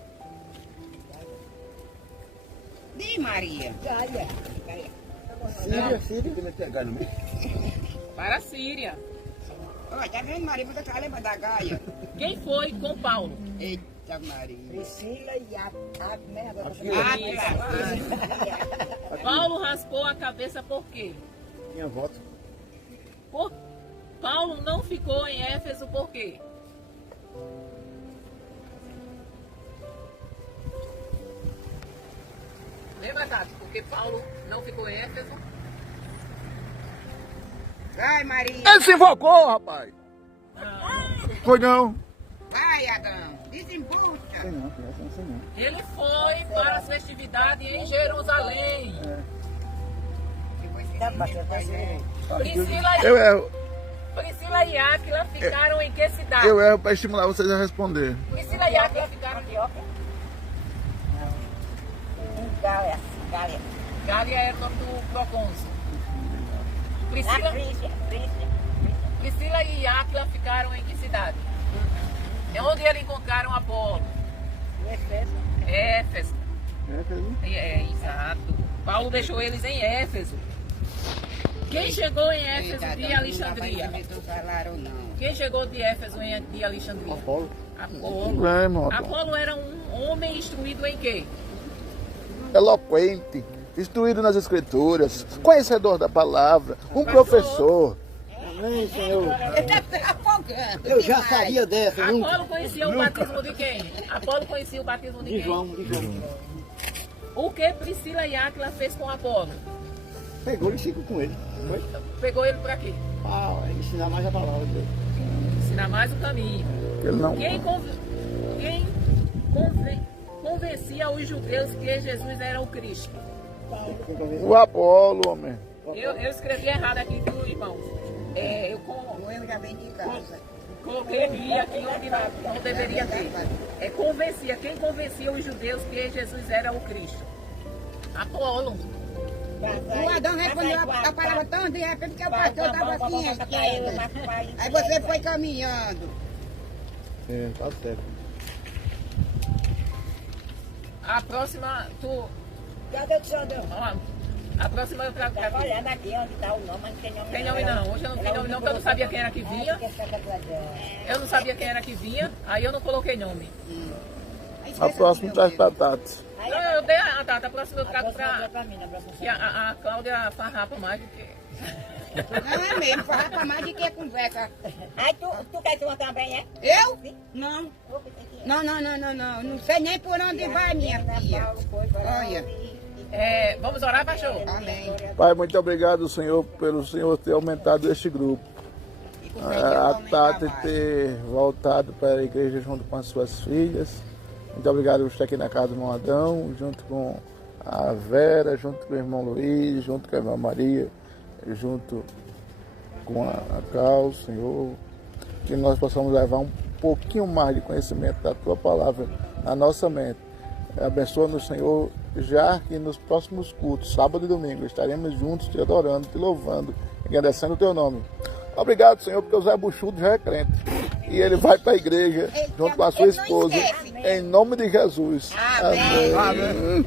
Diz, Maria. Gaia. Síria. Tem que pegar no meio. Para a Síria. Olha, tá vendo, Maria? Você fala, lembra da Gaia? Quem foi com Paulo? Eita, Maria. Priscila e né? Agora Paulo raspou a cabeça por quê? Minha voto. Paulo não ficou em Éfeso por quê? Lembra, Tati? Porque Paulo não ficou em Éfeso? Vai, Maria. Ele se invocou, rapaz. Foi não. Vai, Adão. Desembucha. Sei não, essa não sei não. Ele foi para as festividades em Jerusalém. Eu erro. Priscila e Áquila ficaram em que cidade? Eu erro para estimular vocês a responder. Priscila e Áquila ficaram em Gaia. Gália era o nome do procônsul. Priscila e Áquila ficaram em que cidade? É onde eles encontraram Apolo. Éfeso. Exato. Paulo deixou eles em Éfeso. Quem chegou em Éfeso Eita, de Adão, Alexandria? Não vai saber falar ou não. Quem chegou de Éfeso de Alexandria? Apolo. Apolo. Bem, irmão. Apolo era um homem instruído em quê? Eloquente, instruído nas escrituras, conhecedor da palavra, um professor. Amém, Senhor. Ele tá se afogando. Eu já sabia dessa. Apolo conhecia o batismo de quem? Apolo conhecia o batismo de De quem? João. O que Priscila e Áquila fez com Apolo? Pegou e ficou com ele. Foi? Pegou ele para quê? Ensinar mais a palavra de Deus. Ensinar mais o caminho. Ele não. Quem convencia os judeus que Jesus era o Cristo? O Apolo, homem. Eu escrevi errado aqui, viu, irmão? Eu Já vem de casa. coloquei aqui onde não deveria ter. Convencia. Quem convencia os judeus que Jesus era o Cristo? Apolo. O Adão respondeu a palavra tão de repente que o pastor estava assim, esquerda. Aí você foi caminhando. Tá certo. a próxima, tu. Cadê o seu nome? Ó, a próxima eu trago pra Estava ti. olhando aqui onde está o nome, mas não tem nome. Tem nome não, hoje eu não tenho nome não, porque eu não sabia quem era que vinha. Eu não sabia quem era que vinha, aí eu não coloquei nome. A próxima traz pra Tati. Não, eu dei a data, a próxima eu trago pra. pra mim, na próxima Que a Cláudia farrapa mais do que. Não é mesmo, farrapa mais de que conversa. Aí tu quer que eu também, é? Eu? Não. Não. Não sei nem por onde vai, minha filha. Olha. Vamos orar, pastor? Amém. Pai, muito obrigado, Senhor, pelo Senhor ter aumentado este grupo. E com fé que eu A vou aumentar Tati mais. ter voltado para a igreja junto com as suas filhas. Muito obrigado por estar aqui na casa do irmão Adão, junto com a Vera, junto com o irmão Luiz, junto com a irmã Maria, junto com a Cal, Senhor. Que nós possamos levar um pouquinho mais de conhecimento da Tua Palavra na nossa mente. Abençoa-nos, Senhor, já que nos próximos cultos, sábado e domingo, estaremos juntos te adorando, te louvando, agradecendo o Teu nome. Obrigado, Senhor, porque o Zé Buchudo já é crente. E ele vai para a igreja junto com a sua esposa. Em nome de Jesus. Amém. Amém.